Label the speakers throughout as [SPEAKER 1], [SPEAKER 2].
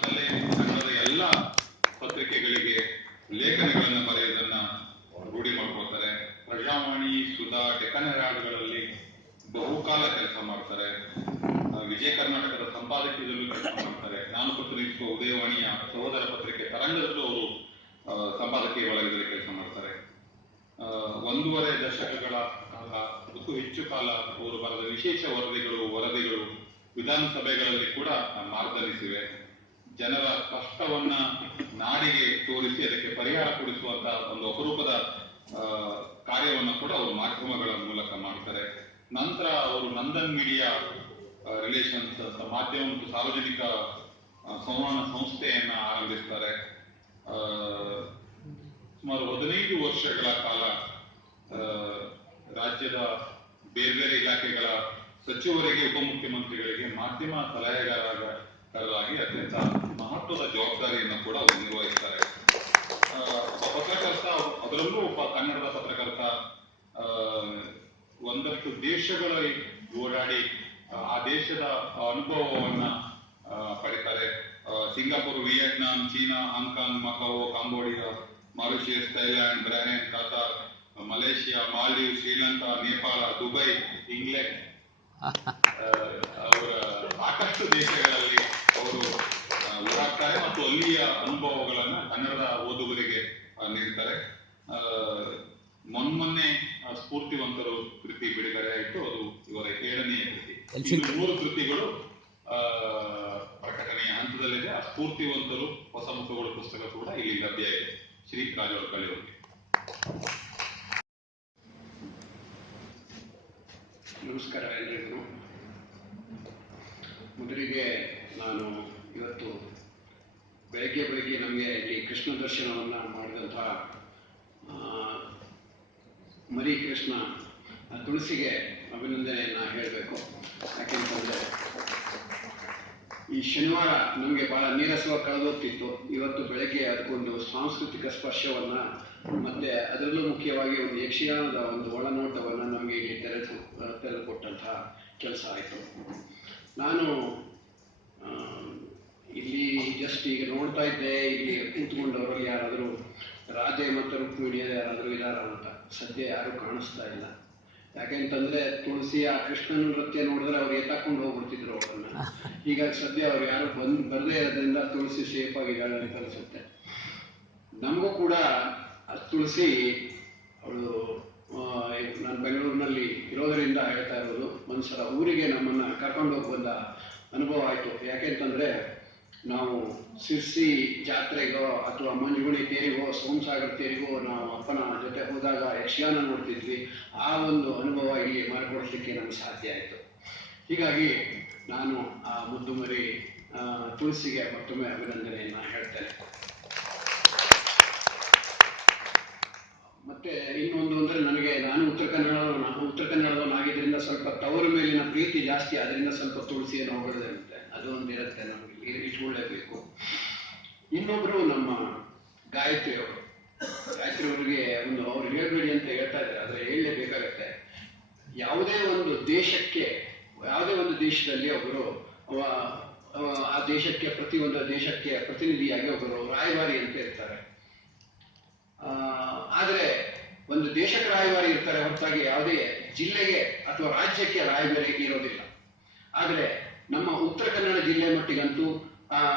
[SPEAKER 1] ಕನ್ನಡದ ಎಲ್ಲ ಪತ್ರಿಕೆಗಳಿಗೆ ಲೇಖನಗಳನ್ನು ಬರೆಯುವುದನ್ನ ರೂಢಿ ಮಾಡ್ಕೊಳ್ತಾರೆ. ಪ್ರಜಾವಾಣಿ, ಸುಧಾ ಡೆಕ್ಕನ್ ಹೆರಾಲ್ಡ್ಗಳಲ್ಲಿ ಬಹುಕಾಲ ಕೆಲಸ ಮಾಡ್ತಾರೆ. ವಿಜಯ ಕರ್ನಾಟಕದ ಸಂಪಾದಕೀಯದಲ್ಲೂ ಕೆಲಸ ಮಾಡ್ತಾರೆ. ನಾನು ಪ್ರತಿನಿಧಿಸುವ ಉದಯವಾಣಿಯ ಸಹೋದರ ಪತ್ರಿಕೆ ತರಂಗದಲ್ಲೂ ಅವರು ಸಂಪಾದಕೀಯ ಬಳಗದಲ್ಲಿ ಕೆಲಸ ಮಾಡ್ತಾರೆ. ಒಂದೂವರೆ ದಶಕಗಳ ಕಾಲ ಅದಕ್ಕೂ ಹೆಚ್ಚು ಕಾಲ ಅವರು ಬರೆದ ವಿಶೇಷ ವರದಿಗಳು ವರದಿಗಳು ವಿಧಾನಸಭೆಗಳಲ್ಲಿ ಕೂಡ ಮಾರ್ಗದರ್ಶಿಸಿವೆ. ಜನರ ಕಷ್ಟವನ್ನ ನಾಡಿಗೆ ತೋರಿಸಿ, ಅದಕ್ಕೆ ಪರಿಹಾರ ಕೊಡಿಸುವಂತಹ ಒಂದು ಅಪರೂಪದ ಕಾರ್ಯವನ್ನು ಕೂಡ ಅವರು ಮಾಧ್ಯಮಗಳ ಮೂಲಕ ಮಾಡ್ತಾರೆ. ನಂತರ ಅವರು ನಂದನ್ ಮೀಡಿಯಾ ರಿಲೇಷನ್ಸ್ ಮಾಧ್ಯಮ ಮತ್ತು ಸಾರ್ವಜನಿಕ ಸಂವಹನ ಸಂಸ್ಥೆಯನ್ನ ಆರಂಭಿಸ್ತಾರೆ. ಸುಮಾರು ಹದಿನೈದು ವರ್ಷಗಳ ಕಾಲ ರಾಜ್ಯದ ಬೇರೆ ಬೇರೆ ಇಲಾಖೆಗಳ ಸಚಿವರಿಗೆ, ಉಪಮುಖ್ಯಮಂತ್ರಿಗಳಿಗೆ ಮಾಧ್ಯಮ ಸಲಹೆಗಾರರಾಗಿ ಅತ್ಯಂತ ಮಹತ್ವದ ಜವಾಬ್ದಾರಿಯನ್ನು ಕೂಡ ಅವರು ನಿರ್ವಹಿಸ್ತಾರೆ. ಪತ್ರಕರ್ತ ಅದರಲ್ಲೂ ಒಬ್ಬ ಕನ್ನಡದ ಪತ್ರಕರ್ತ ಒಂದಷ್ಟು ದೇಶಗಳಲ್ಲಿ ಓಡಾಡಿ ಆ, ದೇಶದ ಅನುಭವವನ್ನ ಪಡಿತಾರೆ. Singapore Vietnam China Hong Kong Macau Cambodia Mauritius Thailand ಬ್ರಾನೆನ್ Qatar Malaysia Maldive Sri Lanka Nepal Dubai England ಅವರ ಸಾಕಷ್ಟು ದೇಶಗಳಲ್ಲಿ ಅಲ್ಲಿಯ ಅನುಭವಗಳನ್ನ ಕನ್ನಡದ ಓದುಗರಿಗೆ ನೀಡ್ತಾರೆ. ಮೊನ್ಮೊನ್ನೆ ಸ್ಫೂರ್ತಿವಂತರು ಕೃತಿ ಬಿಡುಗಡೆ ಆಯಿತು ಅದು ಇವರ ಏಳನೆಯ ಕೃತಿ. ಮೂರು ಕೃತಿಗಳು ಆ, ಪ್ರಕಟಣೆಯ ಹಂತದಲ್ಲಿದೆ. ಆ ಸ್ಫೂರ್ತಿವಂತರು ಹೊಸ ಮುಖಗಳು ಪುಸ್ತಕ ಕೂಡ ಇಲ್ಲಿ ಲಭ್ಯ ಇದೆ. ಶ್ರೀ ರಾಜವರ್ಕಳಿ ಅವರಿಗೆ
[SPEAKER 2] ನಮಸ್ಕಾರ ಎಲ್ಲರಿಗೂ ಮೊದಲಿಗೆ ನಾನು ಇವತ್ತು ಬೆಳಗ್ಗೆ ಬೆಳಗ್ಗೆ ನಮಗೆ ಇಲ್ಲಿ ಕೃಷ್ಣ ದರ್ಶನವನ್ನು ಮಾಡಿದಂತಹ ಆ, ಮರಿ ಕೃಷ್ಣ ತುಳಸಿಗೆ ಅಭಿನಂದನೆಯನ್ನು ಹೇಳಬೇಕು. ಯಾಕೆಂತಂದರೆ ಈ ಶನಿವಾರ ನಮಗೆ ಬಹಳ ನೀರಸವ ಕಳೆದೋಗ್ತಿತ್ತು. ಇವತ್ತು ಬೆಳಗ್ಗೆ ಅದಕ್ಕೊಂದು ಸಾಂಸ್ಕೃತಿಕ ಸ್ಪರ್ಶವನ್ನ ಮತ್ತೆ ಅದರಲ್ಲೂ ಮುಖ್ಯವಾಗಿ ಒಂದು ಯಕ್ಷಗಾನದ ಒಂದು ಒಳನೋಟವನ್ನು ನಮಗೆ ಇಲ್ಲಿ ತೆರೆದು ತೆರೆದುಕೊಟ್ಟಂತಹ ಕೆಲಸ ಆಯಿತು. ನಾನು ಇಲ್ಲಿ ಜಸ್ಟ್ ಈಗ ನೋಡ್ತಾ ಇದ್ದೆ, ಇಲ್ಲಿ ಕೂತ್ಕೊಂಡವರಲ್ಲಿ ಯಾರಾದರೂ ರಾಧೆ ಮತ್ತು ರುಕ್ಮಿಣಿಯ ಯಾರಾದರೂ ಇದಾರ ಅಂತ. ಸದ್ಯ ಯಾರು ಕಾಣಿಸ್ತಾ ಇಲ್ಲ. ಯಾಕೆಂತಂದ್ರೆ ತುಳಸಿ ಆ ಕೃಷ್ಣನ ನೃತ್ಯ ನೋಡಿದ್ರೆ ಅವ್ರು ಎತ್ತಾಕೊಂಡು ಹೋಗ್ಬಿಡ್ತಿದ್ರು ಅವ್ರನ್ನ. ಈಗ ಸದ್ಯ ಅವ್ರು ಯಾರು ಬಂದ್, ಬರದೇ ಇರೋದ್ರಿಂದ ತುಳಸಿ ಸೇಫ್ ಆಗಿದ್ದಾಳೆ ಅಂತ ಅನ್ಸುತ್ತೆ. ನಮಗೂ ಕೂಡ ತುಳಸಿ ಅವಳು ನಾನು ಬೆಂಗಳೂರಿನಲ್ಲಿ ಇರೋದರಿಂದ ಹೇಳ್ತಾ ಇರೋದು, ಒಂದ್ಸಲ ಊರಿಗೆ ನಮ್ಮನ್ನ ಕರ್ಕೊಂಡು ಬಂದ ಅನುಭವ ಆಯ್ತು. ಯಾಕೆಂತಂದ್ರೆ ನಾವು ಶಿರ್ಸಿ ಜಾತ್ರೆಗೋ ಅಥವಾ ಮಂಜುಗುಳಿ ತೇರಿಗೋ, ಸೋಮಸಾಗರ್ ತೇರಿಗೋ ನಾವು ಅಪ್ಪನ ಜೊತೆ ಹೋದಾಗ ಯಕ್ಷಗಾನ ನೋಡ್ತಿದ್ವಿ. ಆ ಒಂದು ಅನುಭವ ಇಲ್ಲಿ ಮಾಡಿಕೊಡ್ಲಿಕ್ಕೆ ನಮ್ಗೆ ಸಾಧ್ಯ ಆಯಿತು. ಹೀಗಾಗಿ ನಾನು ಆ ಮುದ್ದು ಮರಿ ತುಳಸಿಗೆ ಮತ್ತೊಮ್ಮೆ ಅಭಿನಂದನೆಯನ್ನು ಹೇಳ್ತೇನೆ. ಮತ್ತೆ ಇನ್ನೊಂದು ಅಂದರೆ ನನಗೆ ನಾನು ಉತ್ತರ ಕನ್ನಡ ಉತ್ತರ ಕನ್ನಡದವನಾಗಿದ್ದರಿಂದ ಸ್ವಲ್ಪ ತವರ ಮೇಲಿನ ಪ್ರೀತಿ ಜಾಸ್ತಿ ಅದರಿಂದ ಸ್ವಲ್ಪ ತುಳಸಿಯನ್ನು ಹೊಗಳಿರುತ್ತೆ ಅದು ಒಂದು ಇರುತ್ತೆ ಇಟ್ಕೊಳ್ಳೇಬೇಕು ಇನ್ನೊಬ್ರು ನಮ್ಮ ಗಾಯತ್ರಿ ಅವರು. ಗಾಯತ್ರಿ ಅವರಿಗೆ ಒಂದು ಅವ್ರು ಹೇಳ್ಬೇಡಿ ಅಂತ ಹೇಳ್ತಾ ಇದ್ದಾರೆ. ಆದ್ರೆ ಹೇಳಲೇಬೇಕಾಗತ್ತೆ. ಯಾವುದೇ ಒಂದು ದೇಶಕ್ಕೆ, ಯಾವುದೇ ಒಂದು ದೇಶದಲ್ಲಿ ಒಬ್ಬರು ಆ ದೇಶಕ್ಕೆ ಪ್ರತಿಯೊಂದು ದೇಶಕ್ಕೆ ಪ್ರತಿನಿಧಿಯಾಗಿ ಒಬ್ಬರು ರಾಯಭಾರಿ ಅಂತ ಇರ್ತಾರೆ ಆದ್ರೆ ಒಂದು ದೇಶಕ್ಕೆ ರಾಯಭಾರಿ ಇರ್ತಾರೆ ಹೊರತಾಗಿ ಯಾವುದೇ ಜಿಲ್ಲೆಗೆ ಅಥವಾ ರಾಜ್ಯಕ್ಕೆ ರಾಯಭಾರಿ ಇರೋದಿಲ್ಲ. ಆದ್ರೆ ನಮ್ಮ ಉತ್ತರ ಕನ್ನಡ ಜಿಲ್ಲೆ ಮಟ್ಟಿಗಂತೂ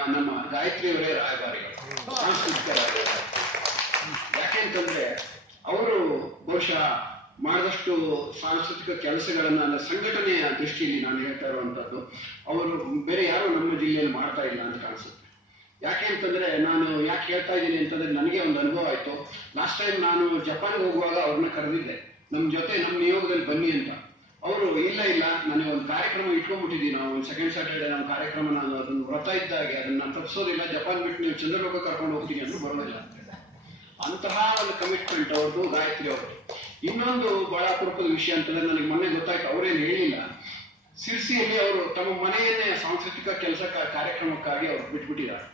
[SPEAKER 2] ನಮ್ಮ ಗಾಯತ್ರಿಯವರೇ ರಾಯಭಾರಿಗಳು ಸಾಂಸ್ಕೃತಿಕ ರಾಯಭಾರಿ ಯಾಕೆಂತಂದ್ರೆ, ಅವರು ಬಹುಶಃ ಮಾಡಿದಷ್ಟು ಸಾಂಸ್ಕೃತಿಕ ಕೆಲಸಗಳನ್ನ ಅಂದ್ರೆ ಸಂಘಟನೆಯ ದೃಷ್ಟಿಯಲ್ಲಿ ನಾನು ಹೇಳ್ತಾ ಇರುವಂತದ್ದು, ಅವರು ಬೇರೆ ಯಾರು ನಮ್ಮ ಜಿಲ್ಲೆಯಲ್ಲಿ ಮಾಡ್ತಾ ಇಲ್ಲ ಅಂತ ಕಾಣಿಸುತ್ತೆ. ಯಾಕೆ ಅಂತಂದ್ರೆ, ನಾನು ಯಾಕೆ ಹೇಳ್ತಾ ಇದ್ದೀನಿ ಅಂತಂದ್ರೆ, ನನಗೆ ಒಂದು ಅನುಭವ ಆಯ್ತು. ಲಾಸ್ಟ್ ಟೈಮ್ ನಾನು ಜಪಾನ್ಗೆ ಹೋಗುವಾಗ ಅವ್ರನ್ನ ಕರೆದಿದ್ದೆ. ನಮ್ಮ ಜೊತೆ ನಮ್ಮ ನಿಯೋಗದಲ್ಲಿ ಬನ್ನಿ ಅಂತ. ಅವರು, ಇಲ್ಲ ಇಲ್ಲ ನನಗೆ ಒಂದು ಕಾರ್ಯಕ್ರಮ ಇಟ್ಕೊಂಡ್ಬಿಟ್ಟಿದ್ದೀವಿ ನಾವು ಸೆಕೆಂಡ್ ಸ್ಯಾಟರ್ಡೆ ನಮ್ಮ ಕಾರ್ಯಕ್ರಮ ನಾನು ಅದನ್ನು ವ್ರತ ಇದ್ದಾಗೆ, ಅದನ್ನ ನಾನು ತಪ್ಪಿಸೋದಿಲ್ಲ ಜಪಾನ್ ಬಿಟ್ಟು ನೀವು ಚಂದ್ರಲೋಕ ಕರ್ಕೊಂಡು ಹೋಗ್ತೀನಿ ಅಂತ ಬರೋದಿಲ್ಲ ಅಂತ. ಅಂತಹ ಒಂದು ಕಮಿಟ್ಮೆಂಟ್ ಅವ್ರದ್ದು, ಗಾಯತ್ರಿ ಅವರು ಇನ್ನೊಂದು ಬಹಳ ಅಪರೂಪದ ವಿಷಯ ಅಂತಂದ್ರೆ ನನಗೆ ಮೊನ್ನೆ ಗೊತ್ತಾಯ್ತು, ಅವರೇನು ಹೇಳಿಲ್ಲ. ಸಿರ್ಸಿಯಲ್ಲಿ ಅವರು ತಮ್ಮ ಮನೆಯನ್ನೇ ಸಾಂಸ್ಕೃತಿಕ ಕೆಲಸ ಕಾರ್ಯಕ್ರಮಕ್ಕಾಗಿ ಅವ್ರು ಬಿಟ್ಬಿಟ್ಟಿದ್ದಾರೆ.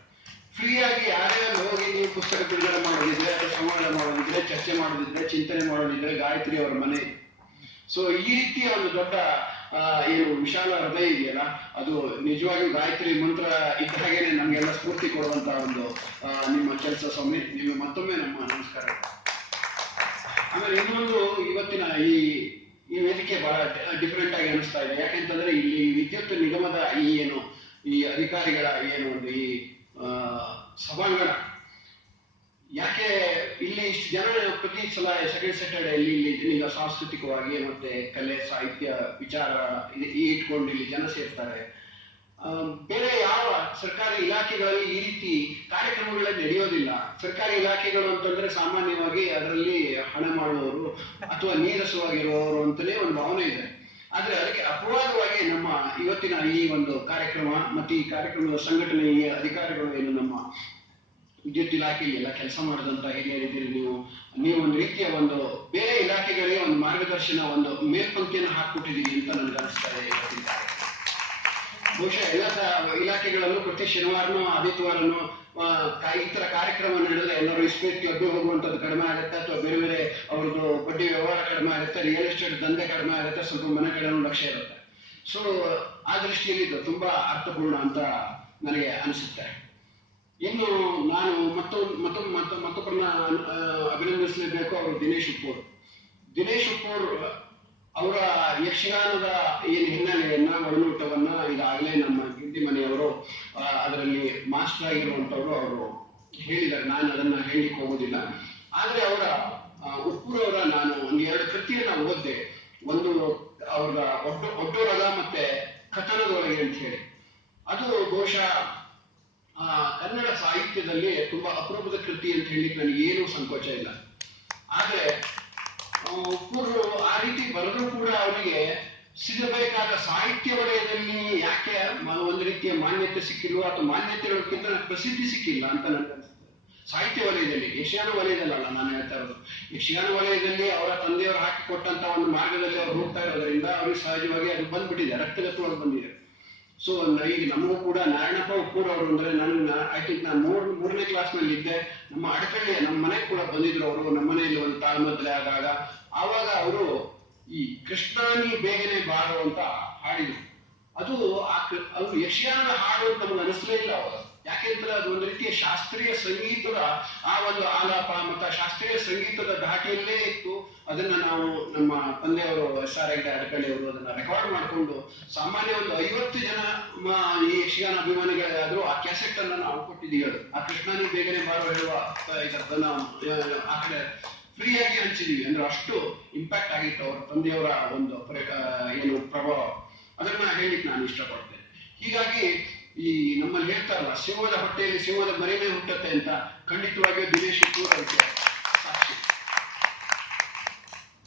[SPEAKER 2] ಫ್ರೀಯಾಗಿ ಯಾರೇ ಹೋಗಿ ನೀವು ಪುಸ್ತಕ ಬಿಡುಗಡೆ ಮಾಡೋದಿದ್ರೆ ಸಂವಾದ ಮಾಡೋದಿದ್ರೆ, ಚರ್ಚೆ ಮಾಡೋದಿದ್ರೆ, ಚಿಂತನೆ ಮಾಡೋದಿದ್ರೆ ಗಾಯತ್ರಿ ಅವರ ಮನೆ. ಸೊ ಈ ರೀತಿಯ ಒಂದು ದೊಡ್ಡ ಏನು ವಿಶಾಲ ಹೃದಯ ಇದೆಯಲ್ಲ, ಅದು ನಿಜವಾಗಿಯೂ ಗಾಯತ್ರಿ ಮಂತ್ರ ಇದ್ದ ಹಾಗೇನೆ ನಮಗೆಲ್ಲ ಸ್ಫೂರ್ತಿ ಕೊಡುವಂತ ಒಂದು ನಿಮ್ಮ ಕೆಲಸ ಸ್ವಾಮಿ ನೀವು ಮತ್ತೊಮ್ಮೆ ನಮ್ಮ ನಮಸ್ಕಾರ. ಆಮೇಲೆ ಇನ್ನೊಂದು ಇವತ್ತಿನ ಈ ಈ ವೇದಿಕೆ ಬಹಳ ಡಿಫ್ರೆಂಟ್ ಆಗಿ ಅನಿಸ್ತಾ ಇದೆ. ಯಾಕೆಂತಂದ್ರೆ ಇಲ್ಲಿ ವಿದ್ಯುತ್ ನಿಗಮದ ಈ ಏನು, ಈ ಅಧಿಕಾರಿಗಳ ಏನು ಈ ಸಭಾಂಗಣ ಯಾಕೆ ಇಲ್ಲಿ ಇಷ್ಟು ಜನ ಪ್ರತಿ ಸಲ ಸೆಕೆಂಡ್ ಸ್ಯಾಟರ್ಡೆ ಇಲ್ಲಿ ಇಲ್ಲಿ ಈಗ ಸಾಂಸ್ಕೃತಿಕವಾಗಿ ಮತ್ತೆ ಕಲೆ, ಸಾಹಿತ್ಯ ವಿಚಾರ ಈ ಇಟ್ಕೊಂಡು ಇಲ್ಲಿ ಜನ ಸೇರ್ತಾರೆ. ಬೇರೆ ಯಾವ ಸರ್ಕಾರಿ ಇಲಾಖೆಗಳಲ್ಲಿ ಈ ರೀತಿ ಕಾರ್ಯಕ್ರಮಗಳೇ ನಡೆಯೋದಿಲ್ಲ. ಸರ್ಕಾರಿ ಇಲಾಖೆಗಳು ಅಂತಂದ್ರೆ ಸಾಮಾನ್ಯವಾಗಿ ಅದರಲ್ಲಿ ಹಣ ಮಾಡುವವರು ಅಥವಾ ನೀರಸವಾಗಿರುವವರು ಅಂತಲೇ ಒಂದು ಭಾವನೆ ಇದೆ. ಆದ್ರೆ ಅದಕ್ಕೆ ಅಪವಾದವಾಗಿ ನಮ್ಮ ಇವತ್ತಿನ ಈ ಒಂದು ಕಾರ್ಯಕ್ರಮ ಮತ್ತೆ ಈ ಕಾರ್ಯಕ್ರಮದ ಸಂಘಟನೆಯ ಅಧಿಕಾರಿಗಳು ಏನು ನಮ್ಮ ವಿದ್ಯುತ್ ಇಲಾಖೆಯಲ್ಲಿ ಎಲ್ಲ ಕೆಲಸ ಮಾಡಿದಂತ ಹಿರಿಯರಿದ್ದೀರಿ ನೀವು ನೀವು ಒಂದು ರೀತಿಯ ಒಂದು ಬೇರೆ ಇಲಾಖೆಗಳಿಗೆ ಒಂದು ಮಾರ್ಗದರ್ಶನ, ಒಂದು ಮೇಲ್ಪಂಕ್ತಿಯನ್ನು ಹಾಕ್ಬಿಟ್ಟಿದ್ದೀರಿ ಅಂತ ನನಗೆ ಅನಿಸ್ತಾ ಇದೆ. ಬಹುಶಃ ಎಲ್ಲ ಇಲಾಖೆಗಳಲ್ಲೂ ಪ್ರತಿ ಶನಿವಾರನೂ, ಆದಿತ್ಯವಾರನೂ ಈ ತರ ಕಾರ್ಯಕ್ರಮ ನಡೆದ್ರೆ ಎಲ್ಲರೂ ಇಸ್ಪೇಟ್ಗೆ ಅಡ್ಡು ಹೋಗುವಂಥದ್ದು ಕಡಿಮೆ ಆಗುತ್ತೆ ಅಥವಾ ಬೇರೆ ಬೇರೆ ಅವ್ರದ್ದು ಬಡ್ಡಿ ವ್ಯವಹಾರ ಕಡಿಮೆ ಆಗುತ್ತೆ ರಿಯಲ್ ಎಸ್ಟೇಟ್ ದಂಧೆ ಕಡಿಮೆ ಆಗುತ್ತೆ, ಸ್ವಲ್ಪ ಮನೆ ಲಕ್ಷ್ಯ ಇರುತ್ತೆ ಸೊ ಆ ದೃಷ್ಟಿಯಲ್ಲಿ ಇದು ತುಂಬಾ ಅರ್ಥಪೂರ್ಣ ಅಂತ ನನಗೆ ಅನಿಸುತ್ತೆ ಇನ್ನು ನಾನು ಮತ್ತೊಂದು ಮತ್ತೊಂದು, ಮತ್ತ, ಮತ್ತೊಬ್ಬರನ್ನ ಅಭಿನಂದಿಸಲೇಬೇಕು ಅವರು ದಿನೇಶ್ ಉಪ್ಪೂರ್. ದಿನೇಶ್ ಉಪ್ಪೂರ್, ಅವರ ಯಕ್ಷಗಾನದ ಏನು ಹಿನ್ನೆಲೆಯನ್ನ ಒಳನೋಟವನ್ನ ಈಗಾಗಲೇ ನಮ್ಮ ಗಿಡ್ಡಿ ಮನೆಯವರು ಅದರಲ್ಲಿ ಮಾಸ್ಟರ್ ಆಗಿರುವಂತವರು ಅವರು ಹೇಳಿದ್ದಾರೆ. ನಾನು ಅದನ್ನ ಹೇಳಲಿಕ್ಕೆ ಹೋಗೋದಿಲ್ಲ. ಆದ್ರೆ ಅವರ ಉಪ್ಪೂರ್ ಅವರ ನಾನು ಒಂದು ಎರಡು ಕೃತಿಯನ್ನ ಓದಿದೆ. ಒಂದು ಅವ್ರ ಒಡ್ಡ ಒಡ್ಡೋರಗ ಮತ್ತೆ ಕಥನದೊಳಗೆ ಅಂತ ಹೇಳಿ. ಅದು ಬಹುಶಃ ಆ, ಕನ್ನಡ ಸಾಹಿತ್ಯದಲ್ಲಿ ತುಂಬಾ ಅಪರೂಪದ ಕೃತಿ ಅಂತ ಹೇಳಿಕ್ಕೆ ನನಗೆ ಏನು ಸಂಕೋಚ ಇಲ್ಲ. ಆದ್ರೆ ಆ, ಆ ರೀತಿ ಬರೆದ್ರು ಕೂಡ ಅವರಿಗೆ ಸಿಗಬೇಕಾದ ಸಾಹಿತ್ಯ ವಲಯದಲ್ಲಿ ಯಾಕೆ ಒಂದು ರೀತಿಯ ಮಾನ್ಯತೆ ಸಿಕ್ಕಿಲ್ಲ ಅಥವಾ ಮಾನ್ಯತೆಗಳಕ್ಕಿಂತ ಪ್ರಸಿದ್ಧಿ ಸಿಕ್ಕಿಲ್ಲ ಅಂತ ಅನಿಸ್ತದೆ ಸಾಹಿತ್ಯ ವಲಯದಲ್ಲಿ ಯಕ್ಷಗಾನ ವಲಯದಲ್ಲಲ್ಲ ನಾನು ಹೇಳ್ತಾ ಇರೋದು. ಯಕ್ಷಗಾನ ವಲಯದಲ್ಲಿ ಅವರ ತಂದೆಯವರು ಹಾಕಿಕೊಟ್ಟಂತ ಒಂದು ಮಾರ್ಗದಲ್ಲಿ ಅವ್ರು ಹೋಗ್ತಾ ಇರೋದ್ರಿಂದ ಅವ್ರಿಗೆ ಸಹಜವಾಗಿ ಅದು ಬಂದ್ಬಿಟ್ಟಿದೆ ರಕ್ತಗತವಾಗಿ ಬಂದಿದೆ. ಸೊ ಈಗ ನಮಗೂ ಕೂಡ ನಾರಾಯಣಪ್ಪ ಕೂಡ ಅವರು ಅಂದ್ರೆ ನನ್ನ ಐ ಥಿಂಕ್ ನಾನು ಮೂರ್, ಮೂರನೇ ಕ್ಲಾಸ್ನಲ್ಲಿ ಇದ್ದೆ. ನಮ್ಮ ಅಡಕಳ್ಳಿ ನಮ್ಮ ಮನೆಗೆ ಕೂಡ ಬಂದಿದ್ರು ಅವರು, ನಮ್ಮ ಮನೆಯಲ್ಲಿ ಒಂದು ತಾಳ್ಮದ್ಲೆ ಆದಾಗ. ಆವಾಗ ಅವರು ಈ ಕೃಷ್ಣಾನಿ ಬೇಗನೆ ಬಾರೋ ಅಂತ ಹಾಡಿದ್ರು. ಅದು ಆ ಯಕ್ಷಗಾನ ಹಾಡು ಅಂತ ನಮ್ಗೆ ಅನಿಸ್ಲೇ ಇಲ್ಲ ಅವಾಗ. ಯಾಕೆಂದ್ರೆ ಅದು ಒಂದು ರೀತಿಯ ಶಾಸ್ತ್ರೀಯ ಸಂಗೀತದ ಆ ಒಂದು ಆಲಾಪ ಮತ್ತು ಶಾಸ್ತ್ರೀಯ ಸಂಗೀತದ ಧಾಟಿಯಲ್ಲೇ ಇತ್ತು. ಅದನ್ನ ನಾವು ನಮ್ಮ ತಂದೆಯವರು, ಎಸ್ ಆರ್ ಐಟ ಅಡಕಳ್ಳಿಯವರು ಅದನ್ನ ರೆಕಾರ್ಡ್ ಮಾಡಿಕೊಂಡು ಸಾಮಾನ್ಯ ಒಂದು ಐವತ್ತು ಜನ ಈ ಯಕ್ಷಗಾನ ಅಭಿಮಾನಿಗಳಾದ್ರೂ ಆ ಕ್ಯಾಸೆಟ್ ಅನ್ನ ನಾವು ಕೊಟ್ಟಿದ್ದೀವಿ ಆ ಕೃಷ್ಣನೇ ಬೇಗನೆ ಬಾರೋ ಹೇಳುವ ಇದನ್ನ ಆ ಕಡೆ ಫ್ರೀಯಾಗಿ ಹಂಚಿದೀವಿ. ಅಂದ್ರೆ ಅಷ್ಟು ಇಂಪ್ಯಾಕ್ಟ್ ಆಗಿತ್ತು ಅವರ ತಂದೆಯವರ ಒಂದು ಏನು ಪ್ರಭಾವ. ಅದನ್ನ ಹೇಳಿಕ್ ನಾನು ಇಷ್ಟಪಡ್ತೇನೆ. ಹೀಗಾಗಿ ಈ ನಮ್ಮಲ್ಲಿ ಹೇಳ್ತಾರಲ್ಲ, ಸಿಂಹದ ಹೊಟ್ಟೆಯಲ್ಲಿ ಸಿಂಹದ ಮರಿನೇ ಹುಟ್ಟತ್ತೆ ಅಂತ ಖಂಡಿತವಾಗಿಯೂ ದಿನೇಶ್ ಅದಕ್ಕೆ ಸಾಕ್ಷಿ.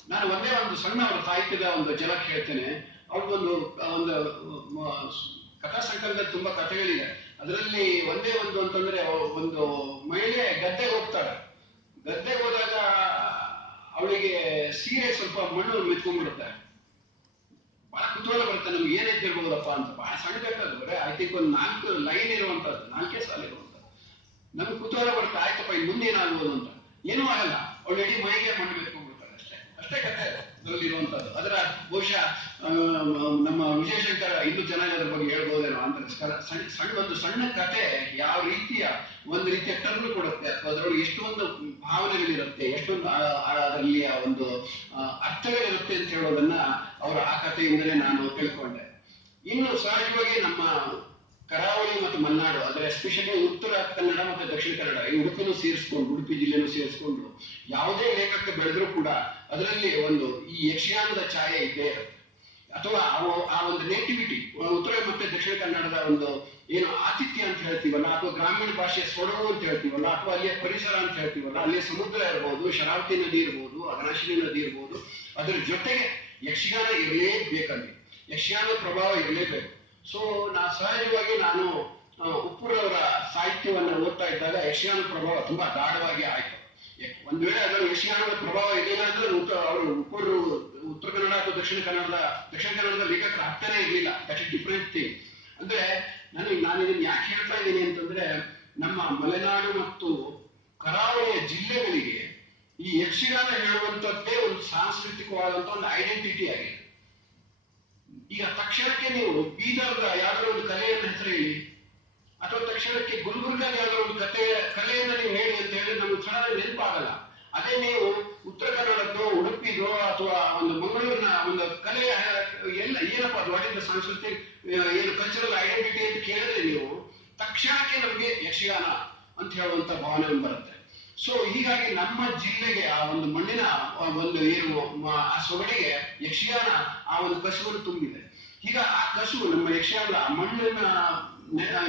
[SPEAKER 2] ನಾನು ಒಂದೇ ಒಂದು ಸಣ್ಣ ಅವರ ಸಾಹಿತ್ಯದ ಒಂದು ಜಲಕ್ಕೆ ಹೇಳ್ತೇನೆ. ಅವ್ರದ್ದೊಂದು ಒಂದು ಕಥಾ ಸಂಕಲನದಲ್ಲಿ ತುಂಬಾ ಕಥೆಗಳಿದೆ. ಅದರಲ್ಲಿ ಒಂದೇ ಒಂದು ಅಂತಂದ್ರೆ ಒಂದು ಮಹಿಳೆ ಗದ್ದೆಗೆ ಹೋಗ್ತಾಳೆ. ಗದ್ದೆಗೆ ಹೋದಾಗ ಅವಳಿಗೆ ಸೀರೆ ಸ್ವಲ್ಪ ಮಣ್ಣು ಮೆತ್ಕೊಂಡ್ಬಿಡುತ್ತೆ. ಬಹಳ ಕುತೂಹಲ ಬರುತ್ತೆ, ನಮ್ಗೆ ಏನೇ ಇರ್ಬೋದಪ್ಪ ಅಂತ. ಬಹಳ ಸಣ್ಣ ಬೇಕಾದ್ರು ಐ ತಿಂಕ್ ಒಂದು ನಾಲ್ಕು ಲೈನ್ ಇರುವಂತದ್ದು ನಾಲ್ಕೇ ಸಾಲ ಇರುವಂತದ್ದು ನಮ್ಗೆ ಕುತೂಹಲ ಬರುತ್ತೆ, ಆಯ್ತಪ್ಪ, ಇನ್ನು ಮುಂದೆ ಏನಾಗ್ಬೋದು ಅಂತ. ಏನೂ ಆಗಲ್ಲ. ಅವಳು ಇಡೀ ಮೈಗೆ ಮಣ್ಣು ಮೆತ್ಕೊಂಡ್ಬಿಡ್ತಾಳೆ ಅಷ್ಟೇ. ಅಷ್ಟೇ ಕಥೆ ಅದರಲ್ಲಿ ಇರುವಂತದ್ದು ಅದರ ಬಹುಶಃ ನಮ್ಮ ವಿಜಯಶಂಕರ ಇನ್ನೂ ಚೆನ್ನಾಗಿ ಅದ್ರ ಬಗ್ಗೆ ಹೇಳ್ಬೋದೇನೋ ಅಂತ ಸಣ್ಣ ಒಂದು ಸಣ್ಣ ಕಥೆ ಯಾವ ರೀತಿಯ ಒಂದು ರೀತಿಯ ಟರ್ನ್ ಕೊಡುತ್ತೆ? ಅಥವಾ ಅದರೊಳಗೆ ಎಷ್ಟೊಂದು ಭಾವನೆಗಳಿರುತ್ತೆ, ಎಷ್ಟೊಂದು ಅದರಲ್ಲಿ ಒಂದು ಅರ್ಥಗಳಿರುತ್ತೆ ಅಂತ ಹೇಳೋದನ್ನ ಅವರ ಆ ಕಥೆಯಿಂದಲೇ ನಾನು ತಿಳ್ಕೊಂಡೆ. ಇನ್ನು ಸಹಜವಾಗಿ ನಮ್ಮ ಕರಾವಳಿ ಮತ್ತು ಮಲೆನಾಡು, ಅಂದ್ರೆ ಎಸ್ಪೆಷಲಿ ಉತ್ತರ ಕನ್ನಡ ಮತ್ತು ದಕ್ಷಿಣ ಕನ್ನಡ, ಈ ಉಡುಪಿನೂ ಸೇರಿಸ್ಕೊಂಡು ಉಡುಪಿ ಜಿಲ್ಲೆನೂ ಸೇರಿಸ್ಕೊಂಡು ಯಾವುದೇ ಲೇಖಕ ಬೆಳೆದ್ರೂ ಕೂಡ ಅದರಲ್ಲಿ ಒಂದು ಈ ಯಕ್ಷಗಾನದ ಛಾಯೆ ಇದ್ದೇ ಇರುತ್ತೆ ಅಥವಾ ಆ ಒಂದು ನೇಟಿವಿಟಿ ಉತ್ತರ ಮತ್ತೆ ದಕ್ಷಿಣ ಕನ್ನಡದ ಒಂದು ಏನು ಆತಿಥ್ಯ ಅಂತ ಹೇಳ್ತೀವಲ್ಲ, ಅಥವಾ ಗ್ರಾಮೀಣ ಭಾಷೆಯ ಸೊಡವು ಅಂತ ಹೇಳ್ತೀವಲ್ಲ, ಅಥವಾ ಅಲ್ಲಿಯ ಪರಿಸರ ಅಂತ ಹೇಳ್ತೀವಲ್ಲ ಅಲ್ಲಿ ಸಮುದ್ರ ಇರ್ಬೋದು, ಶರಾವತಿ ನದಿ ಇರ್ಬೋದು ಅಗನಾಶಿನಿ ನದಿ ಇರ್ಬೋದು, ಅದರ ಜೊತೆಗೆ ಯಕ್ಷಗಾನ ಇರಲೇಬೇಕಲ್ಲಿ. ಯಕ್ಷಗಾನದ ಪ್ರಭಾವ ಇರಲೇಬೇಕು. ಸೊ ನಾ ಸಹಜವಾಗಿ ನಾನು ಉಪ್ಪುರವರ ಸಾಹಿತ್ಯವನ್ನ ಓದ್ತಾ ಇದ್ದಾಗ ಯಕ್ಷಗಾನ ಪ್ರಭಾವ ತುಂಬಾ ಗಾಢವಾಗಿ ಆಯ್ತು. ಒಂದ್ ವೇಳೆ ಅದರ ಯಕ್ಷಗಾನದ ಪ್ರಭಾವ ಇದೆಯಲ್ಲ ಅಂದ್ರೆ ಅವರು ಉಪ್ಪುರು, ಉತ್ತರ ಕನ್ನಡ ಅಥವಾ ದಕ್ಷಿಣ ಕನ್ನಡದ ದಕ್ಷಿಣ ಕನ್ನಡದ ಲೇಖಕರ ಆಗ್ತಾನೆ ಇರಲಿಲ್ಲ. ದಟ್ ಇಸ್ ಡಿಫ್ರೆಂಟ್ ಥಿಂಗ್ ಅಂದ್ರೆ, ನನಗೆ, ನಾನು ಇದನ್ನ ಯಾಕೆ ಹೇಳ್ತಾ ಇದ್ದೀನಿ ಅಂತಂದ್ರೆ, ನಮ್ಮ ಮಲೆನಾಡು ಮತ್ತು ಕರಾವಳಿಯ ಜಿಲ್ಲೆಗಳಿಗೆ ಈ ಯಕ್ಷಗಾನ ಹೇಳುವಂತದ್ದೇ ಒಂದು ಸಾಂಸ್ಕೃತಿಕವಾದಂತ ಒಂದು ಐಡೆಂಟಿಟಿ ಆಗಿದೆ. ಈಗ ತಕ್ಷಣಕ್ಕೆ ನೀವು ಬೀದರ್ದ ಯಾವ್ದಾದ್ರು ಒಂದು ಕಲೆಯನ್ನು ಹೆಸರು ಹೇಳಿ ಅಥವಾ ತಕ್ಷಣಕ್ಕೆ ಗುಲ್ಬರ್ಗಾದ ಯಾವ್ದಾದ್ರು ಒಂದು ಕತೆ, ಕಲೆಯನ್ನು ನೀವು ಹೇಳಿ ಅಂತ ಹೇಳಿದ್ರೆ ನಮ್ಗೆ ಸಡನ್ ನೆನಪಾಗಲ್ಲ. ಅದೇ ನೀವು ಉತ್ತರ ಕನ್ನಡದ್ದು ಉಡುಪಿದೋ ಅಥವಾ ಒಂದು ಮಂಗಳೂರಿನ ಒಂದು ಕಲೆಯ, ಎಲ್ಲ ಏನಪ್ಪ ಅದು ಇಸ್ ಸಾಂಸ್ಕೃತಿಕ ಏನು ಕಲ್ಚರಲ್ ಐಡೆಂಟಿಟಿ ಅಂತ ಕೇಳಿದ್ರೆ ನೀವು ತಕ್ಷಣಕ್ಕೆ ನಮಗೆ ಯಕ್ಷಗಾನ ಅಂತ ಹೇಳುವಂತ ಭಾವನೆ ಬರುತ್ತೆ. ಸೊ ಹೀಗಾಗಿ ನಮ್ಮ ಜಿಲ್ಲೆಗೆ ಆ ಒಂದು ಮಣ್ಣಿನ ಒಂದು ಏನು ಆ ಸೊಗಡಿಗೆ ಯಕ್ಷಗಾನ ಆ ಒಂದು ಕಸುವನ್ನು ತುಂಬಿದೆ. ಈಗ ಆ ಕಸು ನಮ್ಮ ಯಕ್ಷಗಾನ ಮಣ್ಣಿನ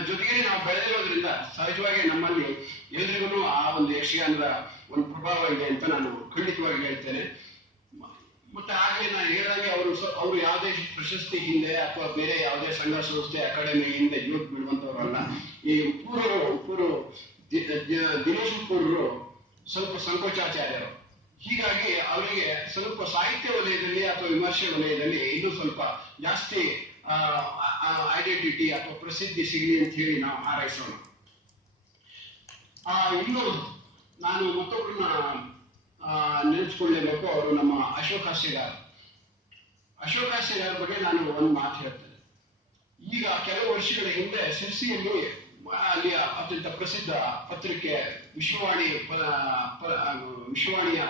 [SPEAKER 2] ಜೊತೆಗೆ ನಾವು ಬೆಳೆದಿರೋದ್ರಿಂದ ಸಹಜವಾಗಿ ನಮ್ಮಲ್ಲಿ ಎಲ್ರಿಗೂ ಆ ಒಂದು ಯಕ್ಷಗಾನದ ಒಂದು ಪ್ರಭಾವ ಇದೆ ಅಂತ ನಾನು ಖಂಡಿತವಾಗಿ ಹೇಳ್ತೇನೆ. ಮತ್ತೆ ಹಾಗೆ ನಾನು ಹೇಳಿದಾಗೆ ಅವರು ಅವರು ಯಾವುದೇ ಪ್ರಶಸ್ತಿ ಹಿಂದೆ ಅಥವಾ ಬೇರೆ ಯಾವುದೇ ಸಂಘ ಸಂಸ್ಥೆ, ಅಕಾಡೆಮಿ ಹಿಂದೆ ಜೋಟ್ ಬಿಡುವಂತವರಲ್ಲ. ಈ ಪೂರ್ವರು ಉಪ್ಪೂರು ದಿನೇಶ್ ಉಪ್ಪೂರರು ಸ್ವಲ್ಪ ಸಂಕೋಚಾಚಾರ್ಯರು. ಹೀಗಾಗಿ ಅವರಿಗೆ ಸ್ವಲ್ಪ ಸಾಹಿತ್ಯ ವಲಯದಲ್ಲಿ ಅಥವಾ ವಿಮರ್ಶೆ ವಲಯದಲ್ಲಿ ಇನ್ನೂ ಸ್ವಲ್ಪ ಜಾಸ್ತಿ ಐಡೆಂಟಿಟಿ ಅಥವಾ ಪ್ರಸಿದ್ಧಿ ಸಿಗಲಿ ಅಂತ ಹೇಳಿ ನಾವು ಹಾರೈಸೋಣ. ಆ, ಇನ್ನು ನಾನು ಮತ್ತೊಬ್ಬರನ್ನ ನೆನೆಸ್ಕೊಳ್ಳೇಬೇಕು. ಅವರು ನಮ್ಮ ಅಶೋಕ ಹಾಸ್ಯಗಾರ ಅಶೋಕ ಹಾಸ್ಯಗಾರ ಬಗ್ಗೆ ನಾನು ಒಂದು ಮಾತು ಹೇಳ್ತೇನೆ. ಈಗ ಕೆಲವು ವರ್ಷಗಳ ಹಿಂದೆ ಸಿರ್ಸಿಯಲ್ಲಿ ಅಲ್ಲಿಯ ಅತ್ಯಂತ ಪ್ರಸಿದ್ಧ ಪತ್ರಿಕೆ ವಿಶ್ವವಾಣಿ ವಿಶ್ವವಾಣಿಯ